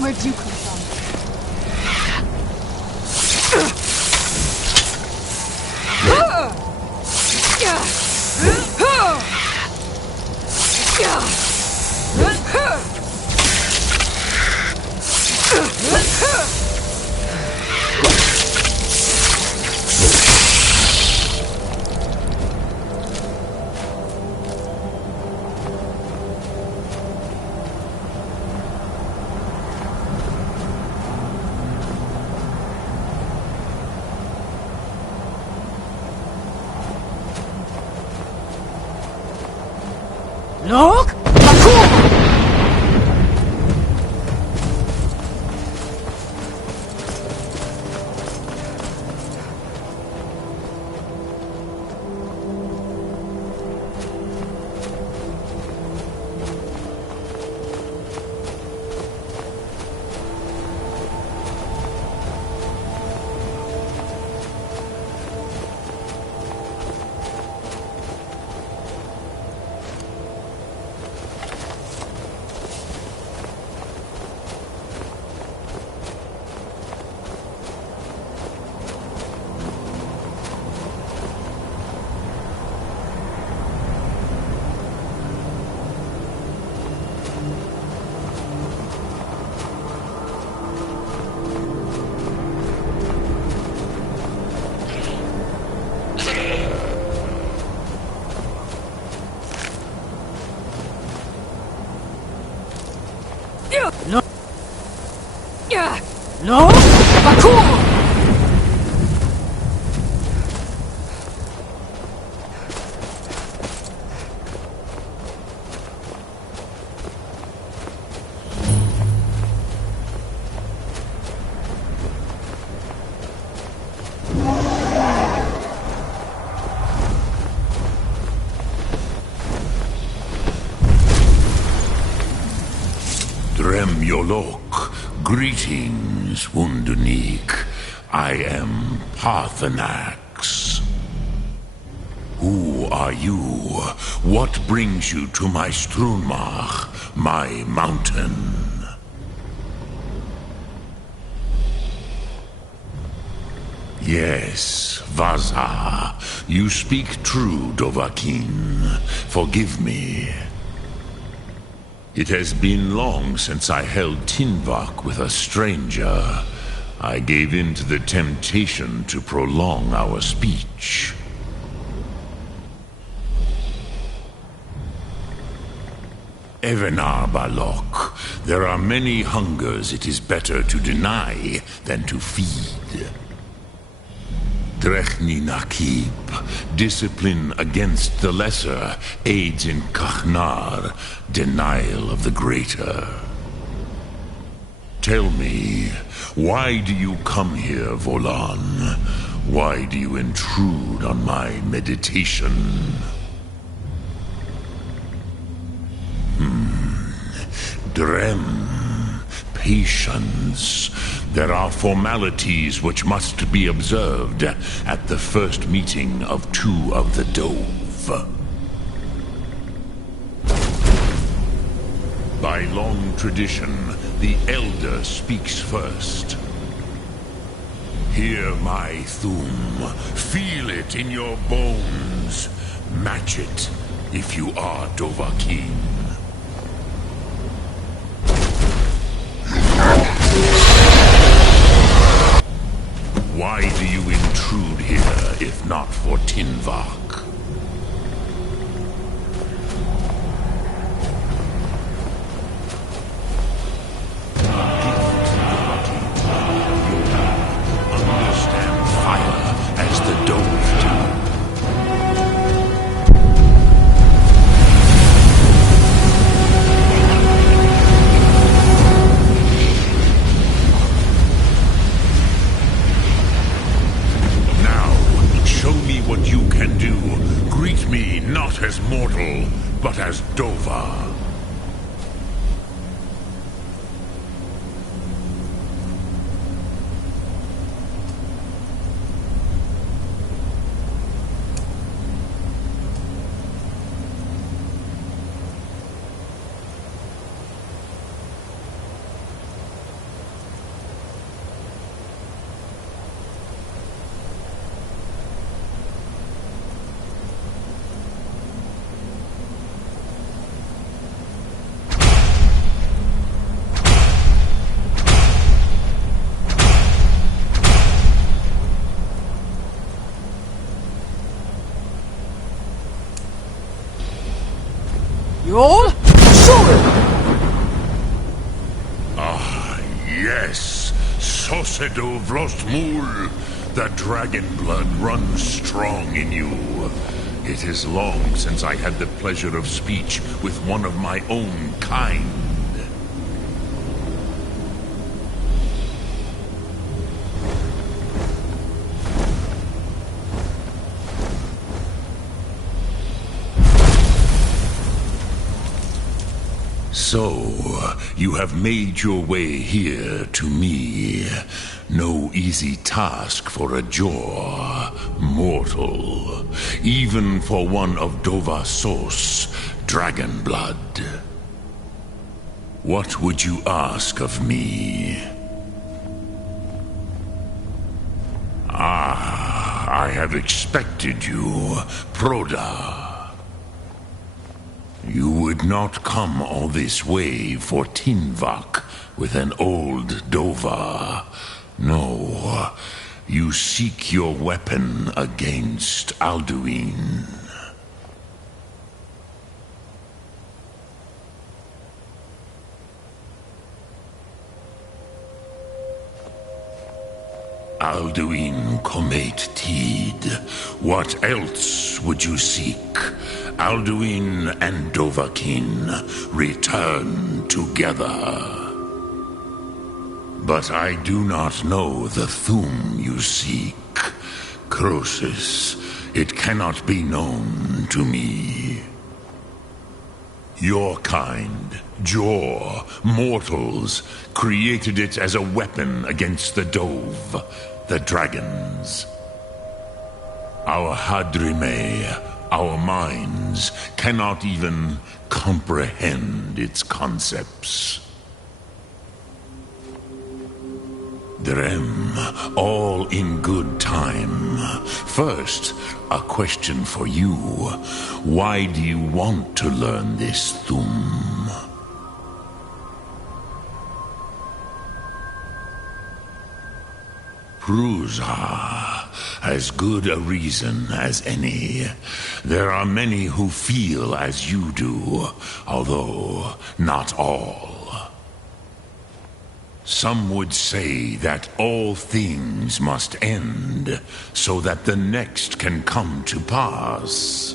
Where'd you come from? Look! No. No? Parkour! Dremyolok, greetings, Wundunik. I am Parthenax. Who are you? What brings you to my Strunmach, my mountain? Yes, Vaza. You speak true, Dovahkiin. Forgive me. It has been long since I held Tinvak with a stranger. I gave in to the temptation to prolong our speech. Evenar Balok, there are many hungers it is better to deny than to feed. Drechni Nakib, discipline against the lesser, aids in Kachnar, denial of the greater. Tell me, why do you come here, Volan? Why do you intrude on my meditation? Drem. Patience. There are formalities which must be observed at the first meeting of two of the Dove. By long tradition, the elder speaks first. Hear my thum. Feel it in your bones. Match it if you are Dovahkiin. Why do you intrude here, if not for Tinvak? Understand fire as the Dove do. What you can do. Greet me not as mortal, but as Dova. Yol? Sure! Ah, yes. Sosedo Vlostmul. The dragon blood runs strong in you. It is long since I had the pleasure of speech with one of my own kind. So, you have made your way here to me. No easy task for a jaw mortal, even for one of Dovassos' dragon blood. What would you ask of me? I have expected you, Proda. You would not come all this way for Tinvak with an old Dova. No, you seek your weapon against Alduin. Alduin Comate Tid. What else would you seek? Alduin and Dovahkiin return together. But I do not know the Thum you seek. Croesus, it cannot be known to me. Your kind, Jor, mortals, created it as a weapon against the Dove, the dragons. Our Hadrime, our minds, cannot even comprehend its concepts. Drem, all in good time. First, a question for you. Why do you want to learn this Thum? Prusa, as good a reason as any. There are many who feel as you do, although not all. Some would say that all things must end, so that the next can come to pass.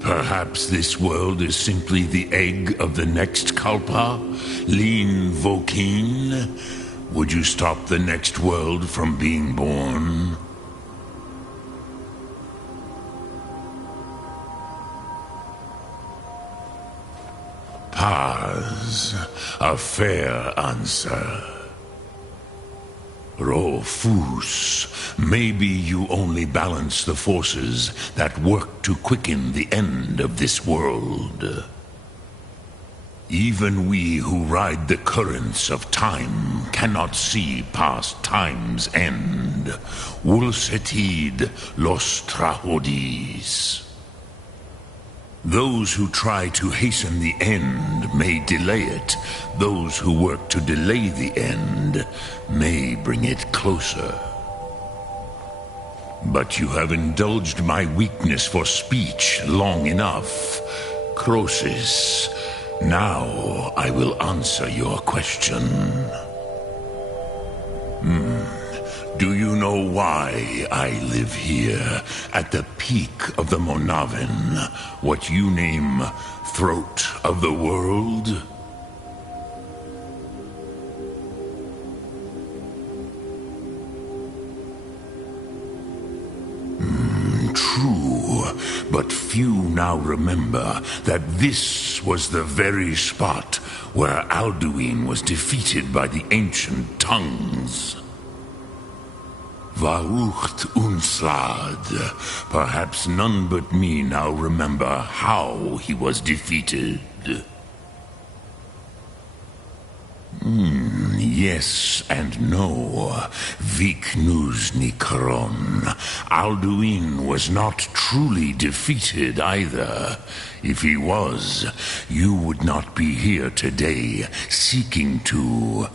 Perhaps this world is simply the egg of the next Kalpa, Lin Vokin. Would you stop the next world from being born? Paz, a fair answer. Rofus, maybe you only balance the forces that work to quicken the end of this world. Even we who ride the currents of time cannot see past time's end. Wulsetid los trahodis. Those who try to hasten the end may delay it. Those who work to delay the end may bring it closer. But you have indulged my weakness for speech long enough. Croesus, now I will answer your question. Do you know why I live here, at the peak of the Monavin, what you name Throat of the World? True, but few now remember that this was the very spot where Alduin was defeated by the ancient tongues. Varucht Unslad. Perhaps none but me now remember how he was defeated. Yes and no. Viknus Nikaron. Alduin was not truly defeated either. If he was, you would not be here today seeking to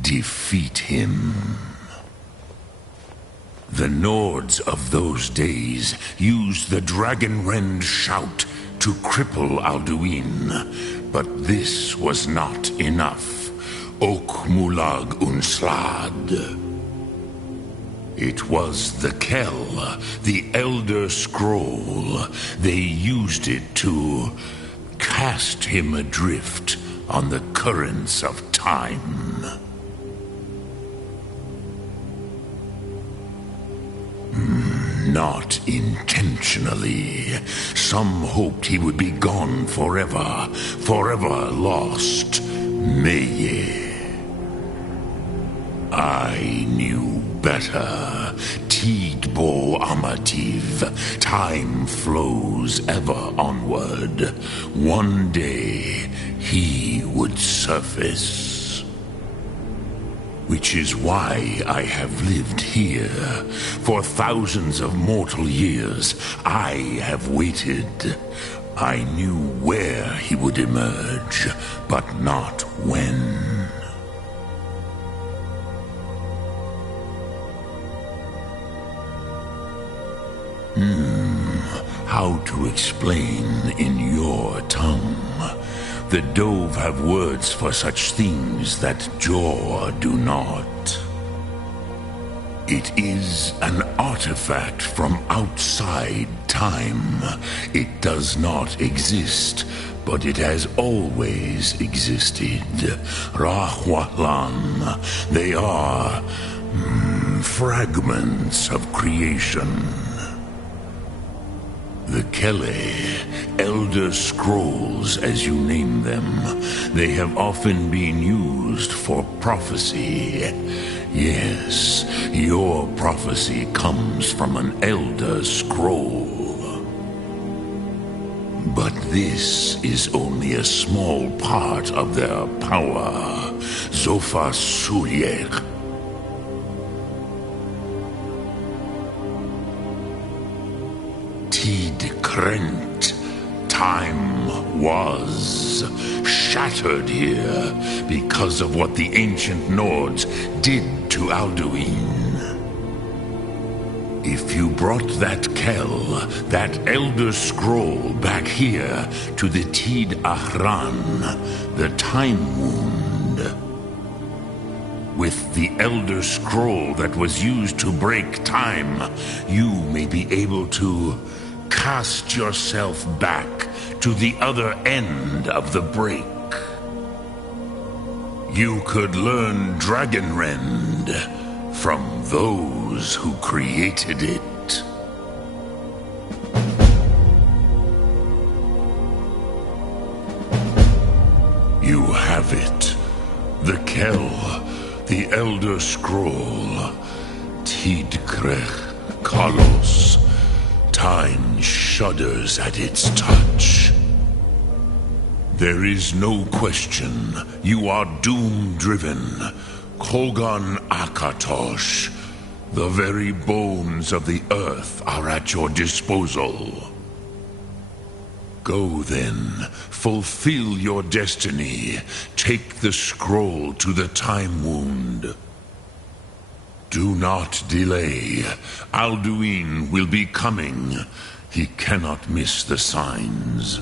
defeat him. The Nords of those days used the Dragonrend shout to cripple Alduin, but this was not enough. Ok Mulag Unslad. It was the Kell, the Elder Scroll. They used it to cast him adrift on the currents of time. Not intentionally. Some hoped he would be gone forever, forever lost. Meye. I knew better. Tidbo Amativ. Time flows ever onward. One day he would surface. Which is why I have lived here. For thousands of mortal years, I have waited. I knew where he would emerge, but not when. How to explain in your tongue? The Dove have words for such things that Jor do not. It is an artifact from outside time. It does not exist, but it has always existed. Rahwalan. They are fragments of creation. The Kele, Elder Scrolls as you name them, they have often been used for prophecy. Yes, your prophecy comes from an Elder Scroll. But this is only a small part of their power. Zofa Suryek. Krent. Time was shattered here because of what the ancient Nords did to Alduin. If you brought that Kell, that Elder Scroll back here to the Tid Ahran, the Time Wound, with the Elder Scroll that was used to break time, you may be able to cast yourself back to the other end of the break. You could learn Dragonrend from those who created it. You have it. The Kell, the Elder Scroll, Tidkrech Kalos. Time shudders at its touch. There is no question. You are doom-driven. Kogan Akatosh. The very bones of the earth are at your disposal. Go then. Fulfill your destiny. Take the scroll to the Time Wound. Do not delay. Alduin will be coming. He cannot miss the signs.